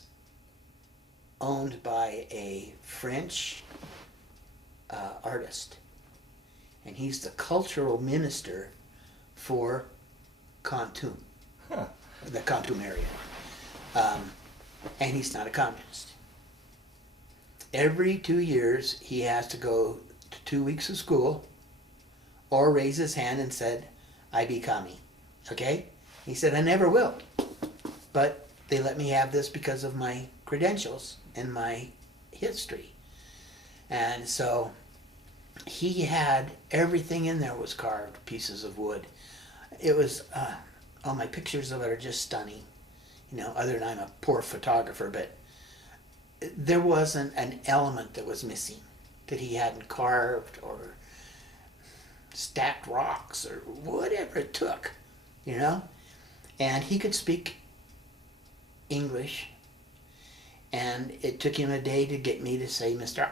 owned by a French artist, and he's the cultural minister for Khartoum, the Khartoum area, and he's not a communist. Every 2 years he has to go to 2 weeks of school or raise his hand and said, "I be commie." Okay? He said, "I never will, but they let me have this because of my credentials and my history." And so he had everything in there was carved pieces of wood. It was all my pictures of it are just stunning, you know, other than I'm a poor photographer, but there wasn't an element that was missing that he hadn't carved or stacked rocks or whatever it took, you know. And he could speak English, and it took him a day to get me to say Mr.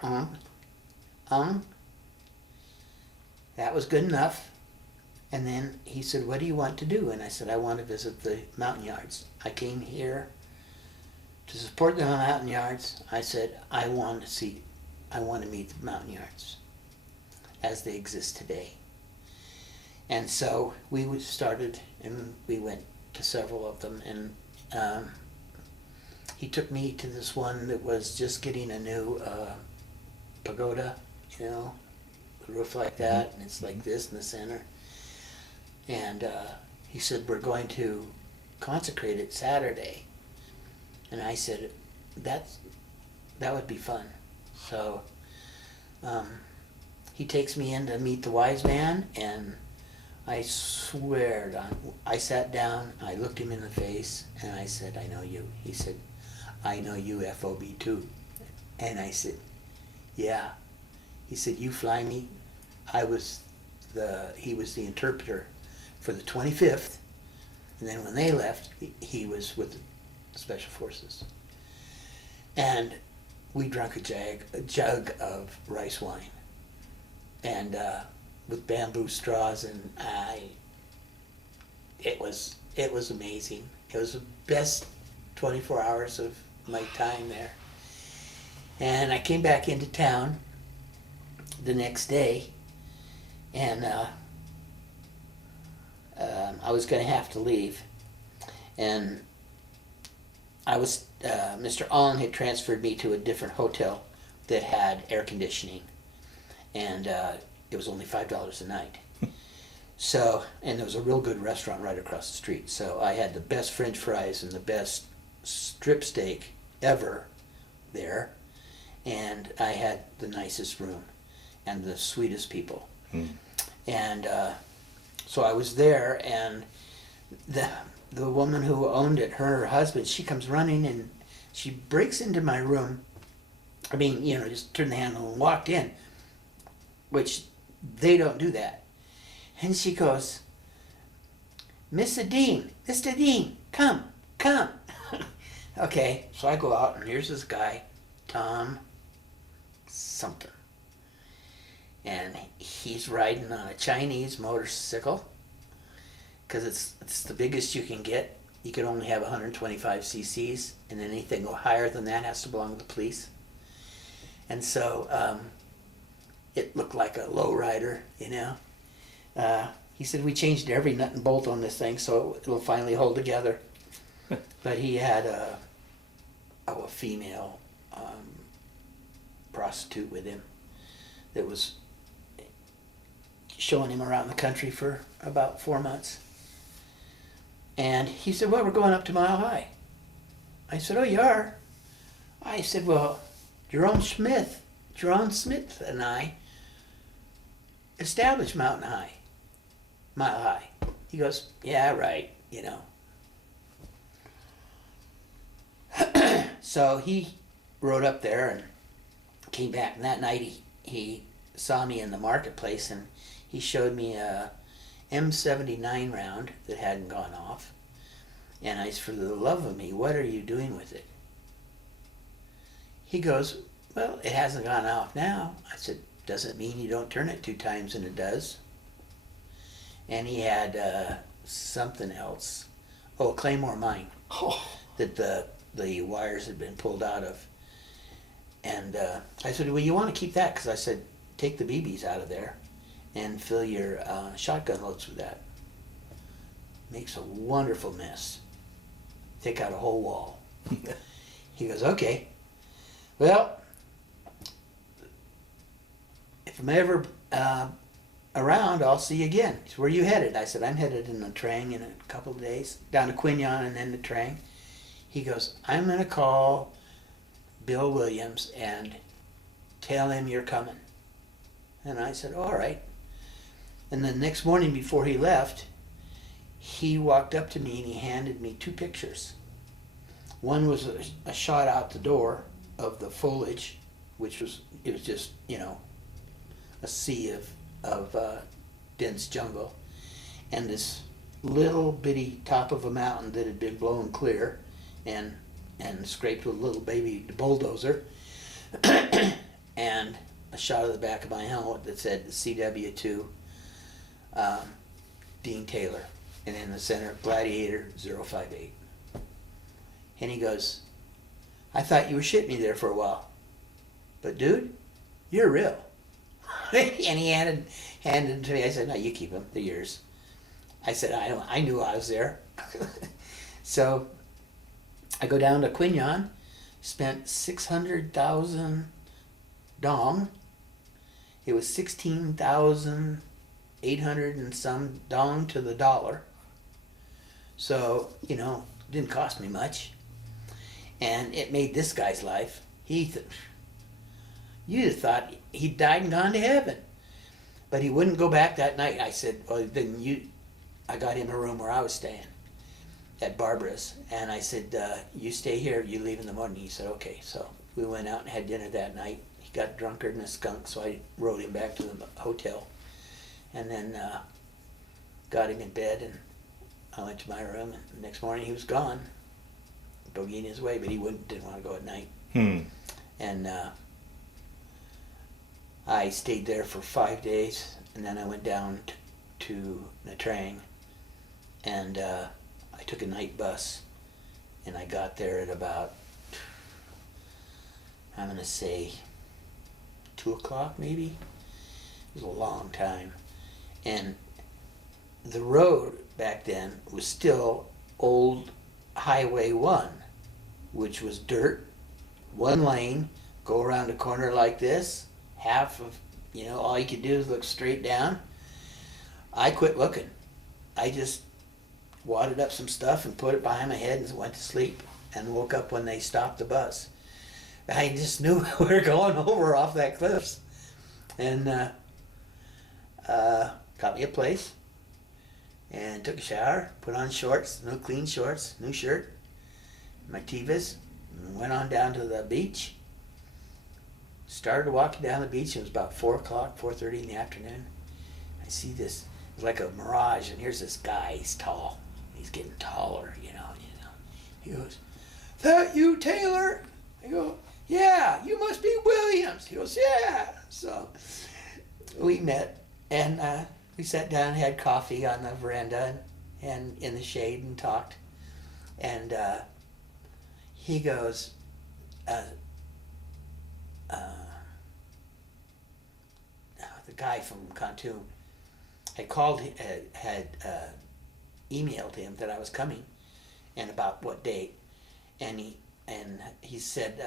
That was good enough. And then he said, "What do you want to do?" And I said, "I want to visit the mountain yards. I came here to support the mountain yards." I said, I want to meet the mountain yards as they exist today." And so we started, and we went to several of them, and he took me to this one that was just getting a new pagoda, you know, a roof like that, and it's like this in the center. And he said, "We're going to consecrate it Saturday." And I said, that would be fun. So he takes me in to meet the wise man, and I swear, I sat down, I looked him in the face, and I said, "I know you." He said, "I know you FOB too." And I said, "Yeah." He said, "You fly me." He was the interpreter for the 25th, and then when they left, he was with the Special Forces. And we drank a jug of rice wine, and with bamboo straws, and it was amazing. It was the best 24 hours of my time there. And I came back into town the next day, and I was going to have to leave, and Mr. Ong had transferred me to a different hotel that had air conditioning, and it was only $5 a night. So, and there was a real good restaurant right across the street. So I had the best French fries and the best strip steak ever there, and I had the nicest room and the sweetest people. And so I was there, and the woman who owned it, her husband, she comes running, and she breaks into my room. I mean, you know, just turned the handle and walked in, which they don't do that. And she goes, Mr. Dean, come. Okay, so I go out, and here's this guy, Tom something. and he's riding on a Chinese motorcycle because it's the biggest you can get. You can only have 125 cc's, and anything higher than that has to belong to the police. And so it looked like a lowrider, you know. He said we changed every nut and bolt on this thing so it'll finally hold together. But he had a female prostitute with him that was showing him around the country for about 4 months. And he said, well, we're going up to Mile High. I said, oh, you are? I said, well, Jerome Smith and I established Mile High. He goes, yeah, right, you know. So he rode up there and came back, and that night he saw me in the marketplace, and he showed me a M79 round that hadn't gone off. And I said, for the love of me, what are you doing with it? He goes, well, it hasn't gone off now. I said, doesn't mean you don't turn it 2 times and it does. And he had something else. Oh, a Claymore mine that the wires had been pulled out of. And I said, well, you want to keep that? Because I said, take the BBs out of there and fill your shotgun loads with that. Makes a wonderful mess. Take out a whole wall. He goes, okay. Well, if I'm ever around, I'll see you again. He said, where are you headed? I said, I'm headed in the train in a couple of days, down to Quignon and then the train. He goes, I'm going to call Bill Williams and tell him you're coming. And I said, all right. And the next morning before he left, he walked up to me and he handed me 2 pictures. One was a shot out the door of the foliage, it was just, you know, a sea of dense jungle, and this little bitty top of a mountain that had been blown clear and scraped with a little baby bulldozer, and a shot of the back of my helmet that said CW2 Dean Taylor, and in the center, Gladiator 058. And he goes, I thought you were shitting me there for a while, but dude, you're real. And he handed them to me. I said, no, you keep them, they're yours. I said, I knew I was there. So I go down to Quignon, spent 600,000 dong. It was 16,800 and some dong to the dollar. So, you know, didn't cost me much. And it made this guy's life. You'd have thought he'd died and gone to heaven. But he wouldn't go back that night. I said, well, then I got him a room where I was staying at Barbara's. And I said, you stay here, you leave in the morning. He said, okay. So we went out and had dinner that night. He got drunker than a skunk, so I rode him back to the hotel. And then got him in bed, and I went to my room, and the next morning he was gone, bogeying his way, but he didn't want to go at night. And I stayed there for 5 days, and then I went down to Natrang, and I took a night bus, and I got there at about, I'm going to say, 2 o'clock maybe. It was a long time. And the road back then was still old Highway 1, which was dirt, 1 lane, go around a corner like this, half of, you know, all you could do is look straight down. I quit looking. I just wadded up some stuff and put it behind my head and went to sleep, and woke up when they stopped the bus. I just knew we were going over off that cliffs. And got me a place and took a shower, put on shorts, no clean shorts, new shirt, my Tevas, and went on down to the beach. Started walking down the beach. It was about 4 o'clock, 4:30 in the afternoon. I see this, it was like a mirage, and here's this guy. He's tall. He's getting taller, you know. He goes, "That you, Taylor?" I go, "Yeah, you must be Williams." He goes, "Yeah." So we met and we sat down and had coffee on the veranda and in the shade and talked. And he goes, the guy from Khantoum had called, had emailed him that I was coming and about what date. And he said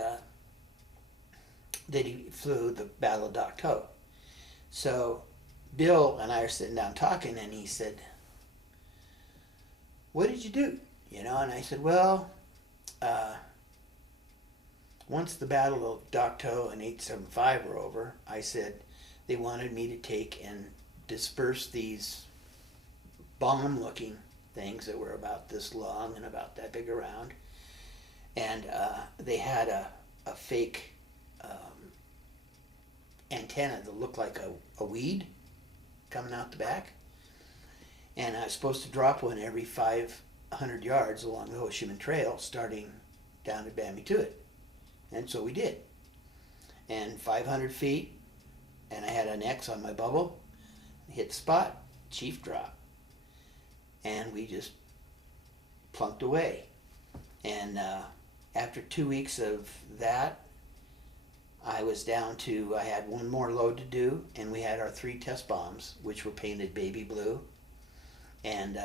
that he flew the Battle of Dak To. So Bill and I are sitting down talking, and he said, "What did you do?" You know, and I said, "Well, once the Battle of Dak To and 875 were over, I said they wanted me to take and disperse these bomb-looking things that were about this long and about that big around, and they had a fake antenna that looked like a weed coming out the back, and I was supposed to drop one every 500 yards along the Ho Chi Minh Trail, starting down at Bambi Tuit. And so we did. And 500 feet, and I had an X on my bubble, hit the spot, chief drop. And we just plunked away. And after 2 weeks of that, I was down to, I had one more load to do, and we had our 3 test bombs, which were painted baby blue. And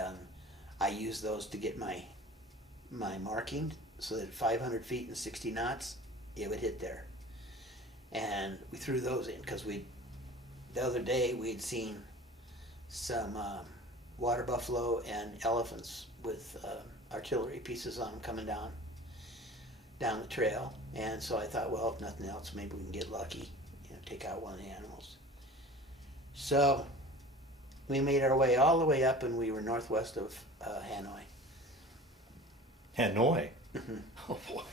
I used those to get my marking, so that at 500 feet and 60 knots, it would hit there. And we threw those in, because the other day we'd seen some water buffalo and elephants with artillery pieces on them coming down the trail. And so I thought, well, if nothing else, maybe we can get lucky, take out one of the animals. So we made our way all the way up, and we were northwest of Hanoi. Hanoi. Mhm. Oh boy.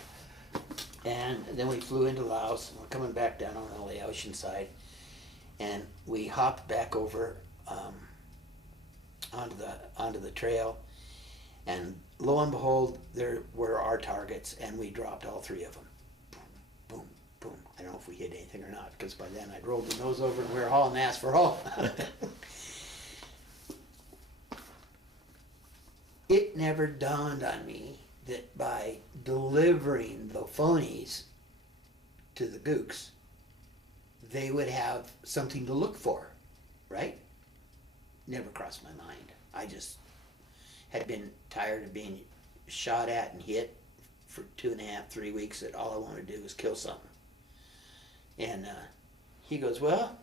And then we flew into Laos, and we're coming back down on the Laotian side, and we hopped back over onto the trail, and lo and behold, there were our targets, and we dropped all 3 of them. Boom, boom, boom. I don't know if we hit anything or not, because by then I'd rolled the nose over and we were hauling ass for home. It never dawned on me that by delivering the phonies to the gooks, they would have something to look for, right? Never crossed my mind. I just had been tired of being shot at and hit for 2.5, 3 weeks, that all I wanted to do was kill something. And he goes, "Well,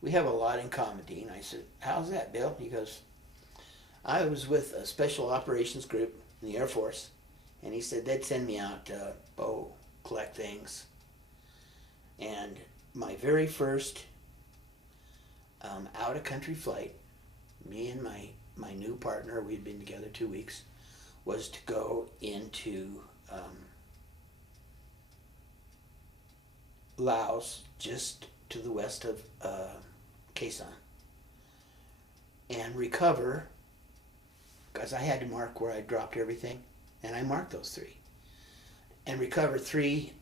we have a lot in common, Dean." I said, "How's that, Bill?" He goes, "I was with a special operations group in the Air Force," and he said they'd send me out to collect things. And my very first out-of-country flight, me and my new partner, we'd been together 2 weeks, was to go into Laos, just to the west of Khe Sanh, and recover, because I had to mark where I dropped everything, and I marked those 3, and recover 3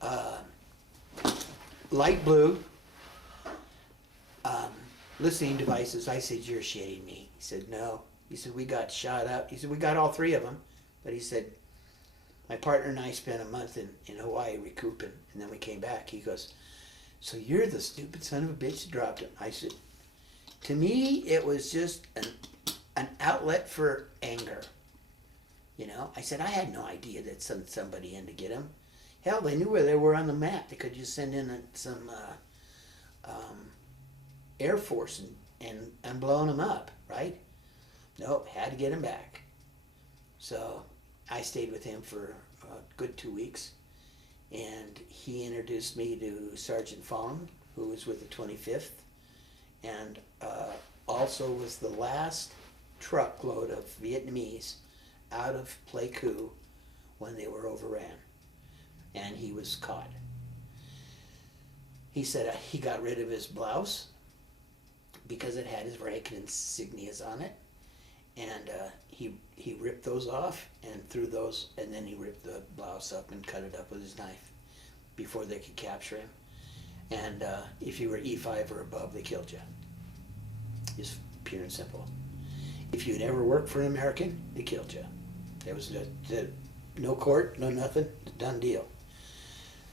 light blue listening devices. I said, "You're shitting me." He said, "No." He said, "We got shot up." He said, "We got all 3 of them." But he said, "My partner and I spent a month in Hawaii recouping, and then we came back." He goes, "So you're the stupid son of a bitch that dropped him." I said, to me, it was just an outlet for anger. I said, I had no idea that sent somebody in to get him. Hell, they knew where they were on the map. They could just send in some Air Force and blowing them up, right? Nope, had to get him back. So I stayed with him for a good 2 weeks, and he introduced me to Sergeant Fong, who was with the 25th, and also was the last truckload of Vietnamese out of Pleiku when they were overran, and he was caught. He said he got rid of his blouse because it had his rank and insignias on it, and he ripped those off and threw those, and then he ripped the blouse up and cut it up with his knife before they could capture him. And if you were E5 or above, they killed you. Just pure and simple. If you'd ever worked for an American, they killed you. There was no court, no nothing, done deal.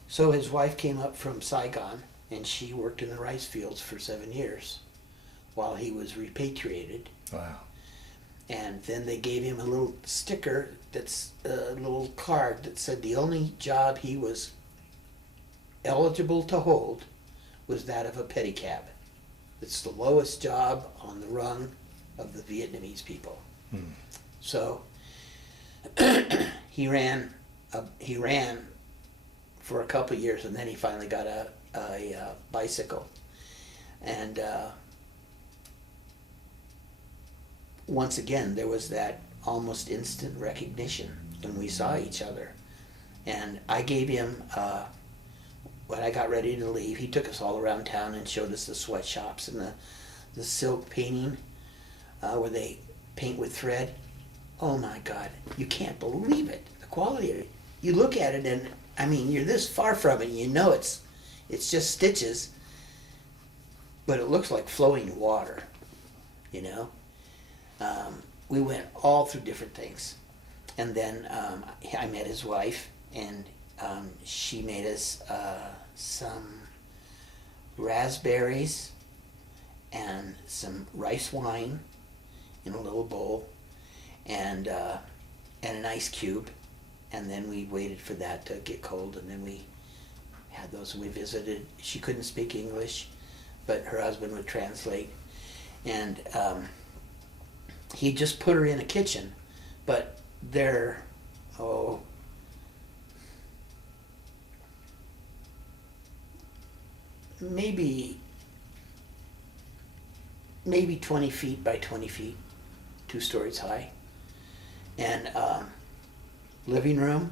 So his wife came up from Saigon, and she worked in the rice fields for 7 years while he was repatriated. Wow. And then they gave him a little sticker, that's a little card that said the only job he was eligible to hold was that of a pedicab. It's the lowest job on the rung of the Vietnamese people. So he ran for a couple of years, and then he finally got a bicycle. And once again, there was that almost instant recognition when we saw each other. And I gave him, when I got ready to leave, he took us all around town and showed us the sweatshops and the silk painting, where they paint with thread. Oh my God, you can't believe it, the quality of it. You look at it and, I mean, you're this far from it, and you know it's just stitches, but it looks like flowing water, you know? We went all through different things. And then I met his wife, and she made us some raspberries and some rice wine in a little bowl, and an ice cube. And then we waited for that to get cold, and then we had those, and we visited. She couldn't speak English, but her husband would translate. And he just put her in a kitchen, but they're, maybe 20 feet by 20 feet, 2 stories high. And living room,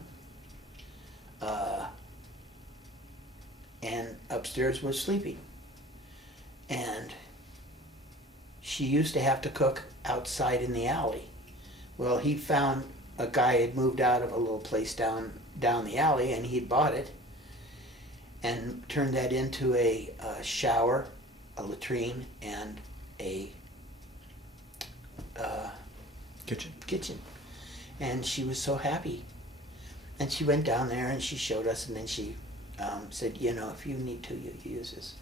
and upstairs was sleeping. And she used to have to cook outside in the alley. Well, he found a guy had moved out of a little place down the alley, and he'd bought it and turned that into a shower, a latrine, and a kitchen. And she was so happy. And she went down there and she showed us, and then she said, you know, if you need to, you use this.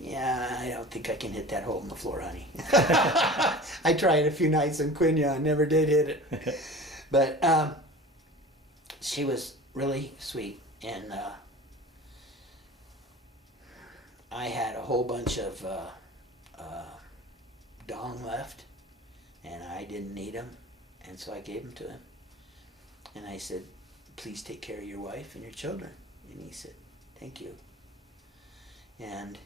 Yeah, I don't think I can hit that hole in the floor, honey. I tried a few nights in Quenya and never did hit it. But she was really sweet, and I had a whole bunch of dong left, and I didn't need them, and so I gave them to him. And I said, please take care of your wife and your children. And he said, thank you. And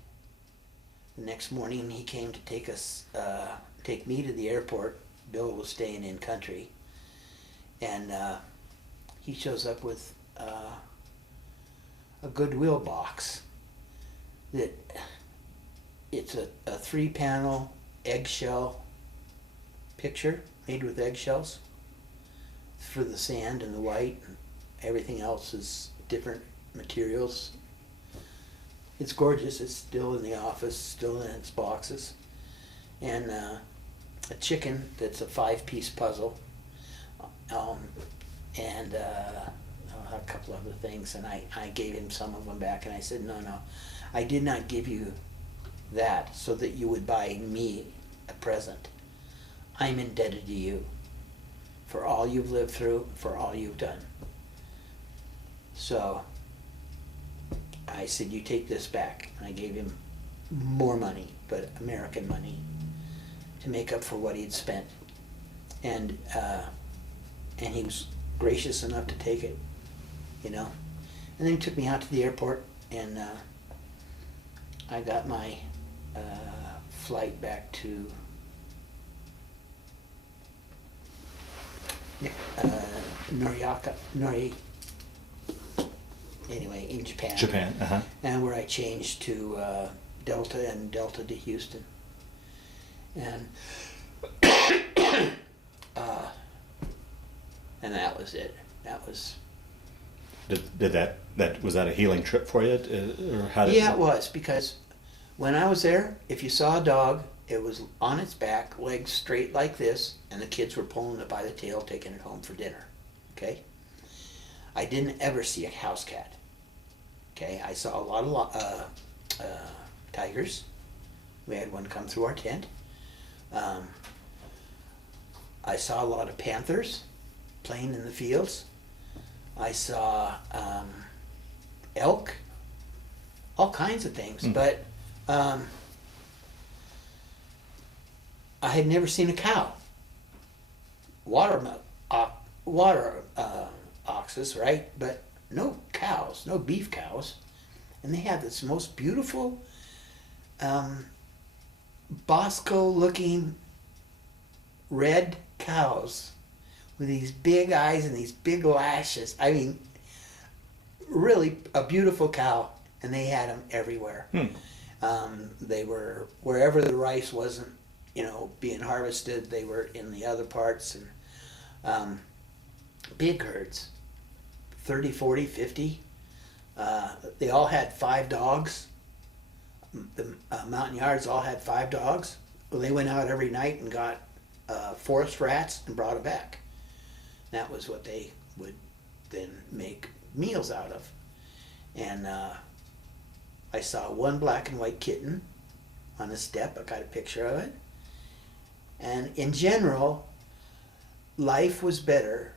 the next morning he came to take me to the airport. Bill was staying in country. And he shows up with a Goodwill box that it's a 3-panel eggshell picture made with eggshells for the sand and the white, and everything else is different materials. It's gorgeous. It's still in the office, still in its boxes. And a chicken that's a 5-piece puzzle, and a couple other things. And I gave him some of them back, and I said, no, I did not give you that so that you would buy me a present. I'm indebted to you for all you've lived through, for all you've done. So I said, you take this back. And I gave him more money, but American money, to make up for what he'd spent. And he was gracious enough to take it, you know. And then he took me out to the airport, and I got my flight back to anyway, in Japan. Japan, And where I changed to Delta, and Delta to Houston. And and that was it. That was Did that was that a healing trip for you, or how did? Yeah, it was, because when I was there, if you saw a dog, it was on its back, legs straight like this, and the kids were pulling it by the tail, taking it home for dinner. Okay? I didn't ever see a house cat. Okay? I saw a lot of tigers. We had one come through our tent. I saw a lot of panthers playing in the fields. I saw elk, all kinds of things, but I had never seen a cow. Water oxes, right? But no cows, no beef cows. And they had this most beautiful Bosco-looking red cows with these big eyes and these big lashes. I mean, really a beautiful cow, and they had them everywhere. They were wherever the rice wasn't, being harvested. They were in the other parts, and big herds, 30, 40, 50. They all had 5 dogs. The mountain yards all had 5 dogs. Well, they went out every night and got forest rats and brought them back. That was what they would then make meals out of. And I saw one black and white kitten on a step. I got a picture of it. And in general, life was better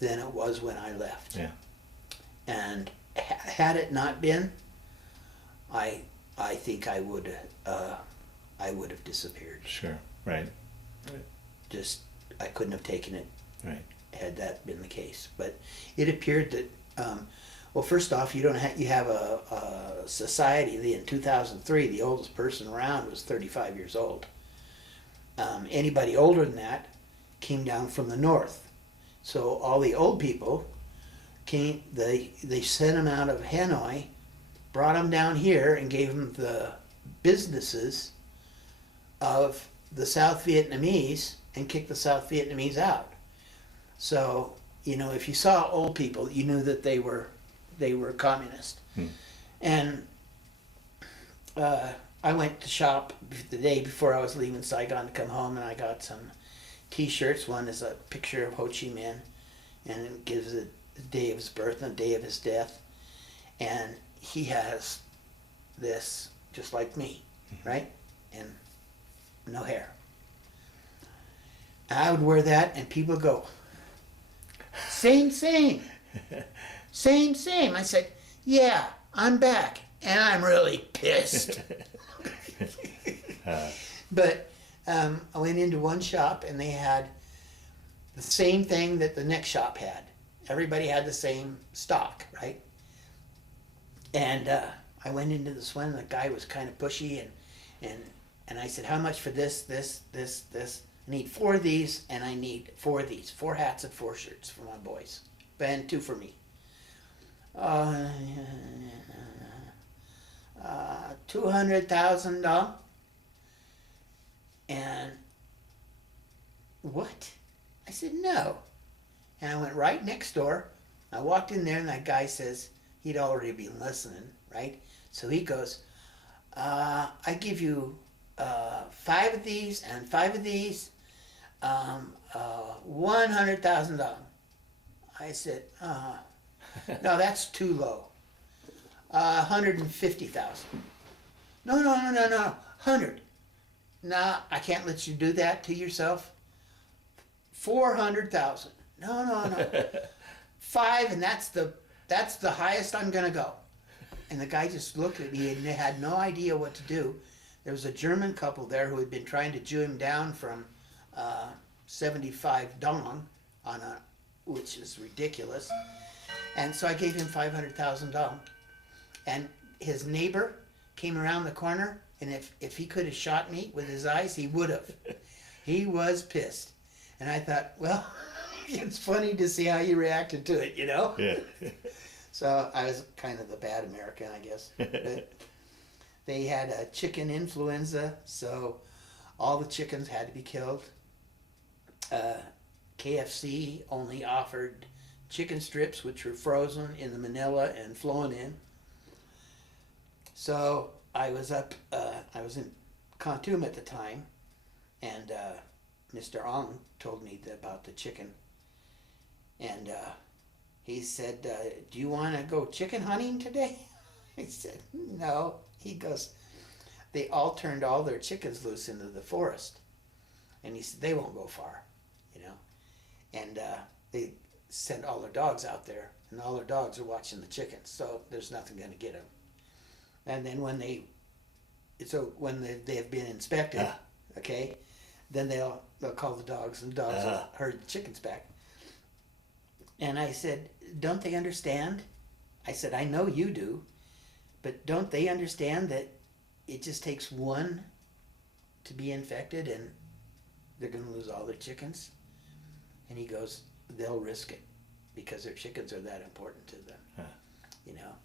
than it was when I left. Yeah. And had it not been, I think I would have disappeared. Sure. Right. Just I couldn't have taken it. Right. Had that been the case. But it appeared that, well, first off, you have a society. In 2003, the oldest person around was 35 years old. Anybody older than that came down from the north. So all the old people came. They sent them out of Hanoi, brought them down here, and gave them the businesses of the South Vietnamese and kicked the South Vietnamese out. So, if you saw old people, you knew that they were communist. And I went to shop the day before I was leaving Saigon to come home, and I got some T-shirts. One is a picture of Ho Chi Minh, and it gives the day of his birth and the day of his death. And he has this, just like me, right? And no hair. I would wear that, and people go, same. I said, yeah, I'm back, and I'm really pissed. But I went into one shop, and they had the same thing that the next shop had. Everybody had the same stock, right? And I went into this one, and the guy was kind of pushy, and I said, how much for this? I need 4 of these, and I need 4 of these. 4 hats and 4 shirts for my boys. And 2 for me. $200,000. And what? I said, no. And I went right next door. I walked in there, and that guy says, he'd already been listening, right? So he goes, I give you 5 of these and 5 of these, $100,000. I said, no, that's too low. 150,000. No, 100. Nah, I can't let you do that to yourself. 400,000. No. 5, and that's the highest I'm gonna go. And the guy just looked at me and had no idea what to do. There was a German couple there who had been trying to Jew him down from 75 dong which is ridiculous. And so I gave him 500,000 dong. And his neighbor came around the corner, and if he could have shot me with his eyes, he would have. He was pissed. And I thought, well, it's funny to see how you reacted to it, Yeah. So I was kind of the bad American, I guess. But they had a chicken influenza, so all the chickens had to be killed. KFC only offered chicken strips, which were frozen in the manila and flown in. So I was I was in Khartoum at the time, and Mr. Ong told me about the chicken. And he said, do you want to go chicken hunting today? I said, no. He goes, they all turned all their chickens loose into the forest. And he said, they won't go far, you know. And they sent all their dogs out there, and all their dogs are watching the chickens, so there's nothing going to get them. And then when they have been inspected, okay, then they'll call the dogs, and the dogs will herd the chickens back. And I said, don't they understand? I said, I know you do, but don't they understand that it just takes one to be infected and they're going to lose all their chickens? And he goes, they'll risk it because their chickens are that important to them, you know.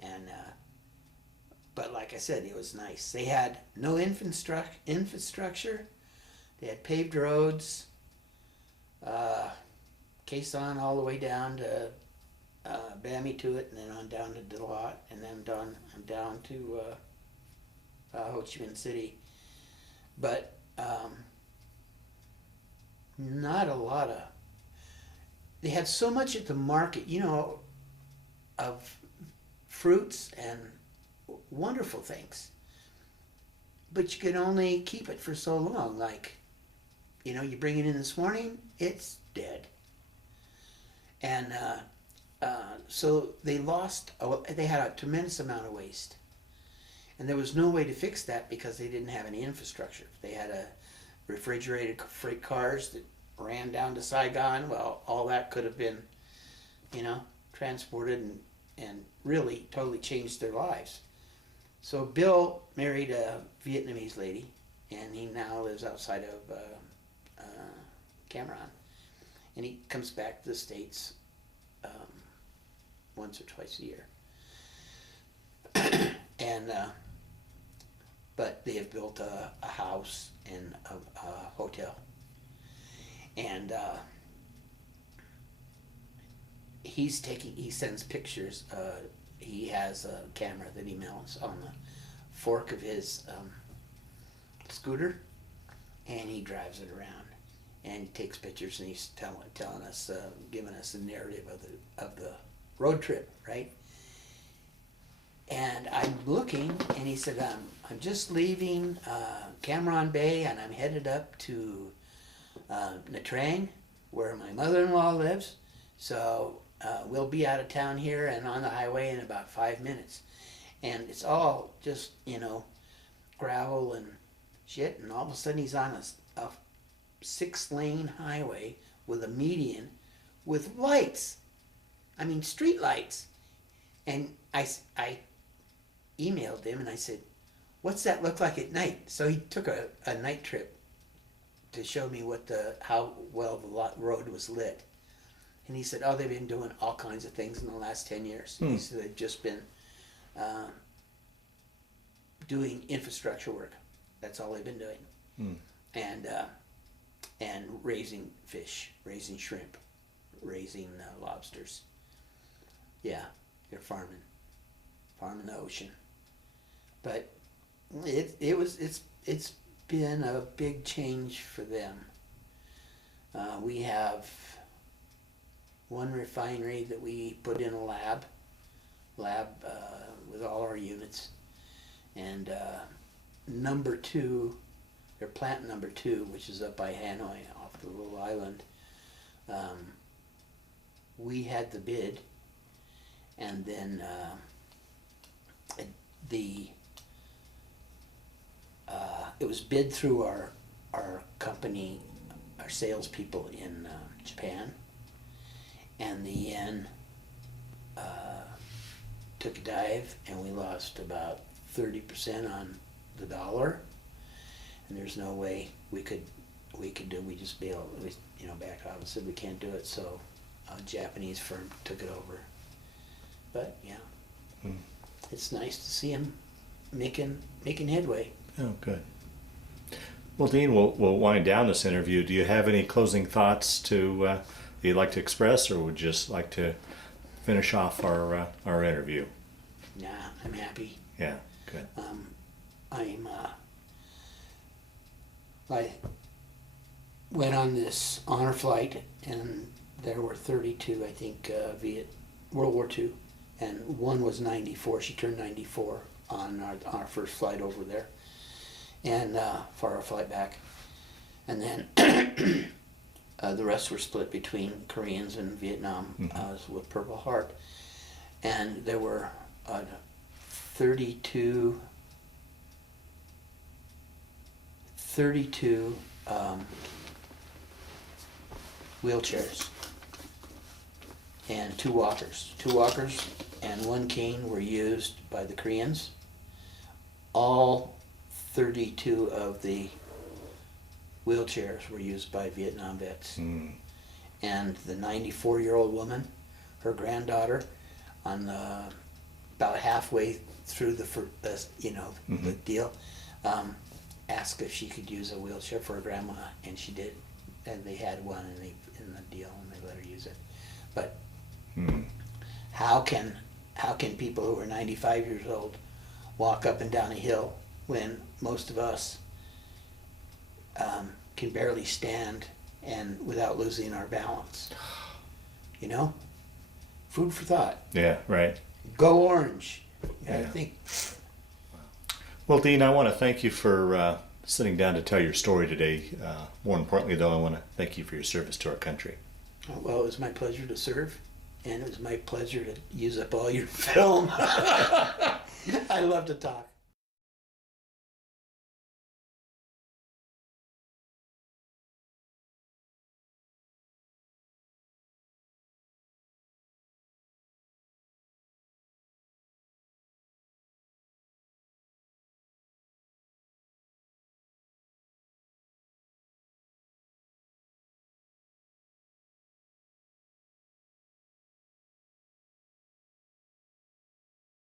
And but like I said, it was nice. They had no infrastructure. They had paved roads, Quezon all the way down to Bami to it, and then on down to Dilhat, and then down to Ho Chi Minh City. But not a lot of. They had so much at the market, you know, of fruits and wonderful things. But you could only keep it for so long. Like, you know, you bring it in this morning, it's dead. And so they had a tremendous amount of waste. And there was no way to fix that because they didn't have any infrastructure. They had a refrigerated freight cars that ran down to Saigon. Well, all that could have been, you know, transported and really totally changed their lives. So Bill married a Vietnamese lady, and he now lives outside of Cameron. And he comes back to the States once or twice a year. And but they have built a house and a hotel. And he sends pictures. He has a camera that he mounts on the fork of his scooter, and he drives it around and he takes pictures, and he's telling us, giving us a narrative of the road trip, right? And I'm looking, and he said, I'm just leaving Cam Bay, and I'm headed up to Nha Trang, where my mother-in-law lives. So we'll be out of town here and on the highway in about 5 minutes. And it's all just, you know, gravel and shit. And all of a sudden he's on a 6-lane highway with a median with lights. I mean, street lights. And I emailed him and I said, what's that look like at night? So he took a night trip to show me how well the road was lit. And he said, oh, they've been doing all kinds of things in the last 10 years. He said they've just been doing infrastructure work. That's all they've been doing. And raising fish, raising shrimp, raising lobsters. Yeah, they're farming the ocean. But it's been a big change for them. We have one refinery that we put in a lab with all our units, and number 2, their plant number 2, which is up by Hanoi off the little island, we had the bid, and then it was bid through our company, our salespeople in Japan, and the yen took a dive, and we lost about 30% on the dollar, and there's no way we could do. We just bailed. We backed off and said we can't do it. So a Japanese firm took it over. But yeah, it's nice to see him making headway. Oh, good. Well, Dean, we'll wind down this interview. Do you have any closing thoughts to you'd like to express, or would you just like to finish off our interview? Nah, I'm happy. Yeah, good. I went on this honor flight, and there were 32, I think, World War II, and one was 94. She turned 94 on our first flight over there, and for our flight back. And then the rest were split between Koreans and Vietnam with Purple Heart. And there were 32 wheelchairs and 2 walkers. 2 walkers and 1 cane were used by the Koreans. All 32 of the wheelchairs were used by Vietnam vets. And the 94-year-old woman, her granddaughter, on the about halfway through the deal, asked if she could use a wheelchair for her grandma, and she did, and they had one in the deal, and they let her use it. But how can people who are 95 years old walk up and down a hill when most of us can barely stand and without losing our balance? You know, food for thought. Yeah, right. Go Orange. I Yeah. think. Well, Dean, I want to thank you for sitting down to tell your story today. More importantly, though, I want to thank you for your service to our country. Well, it was my pleasure to serve, and it was my pleasure to use up all your film. I love to talk.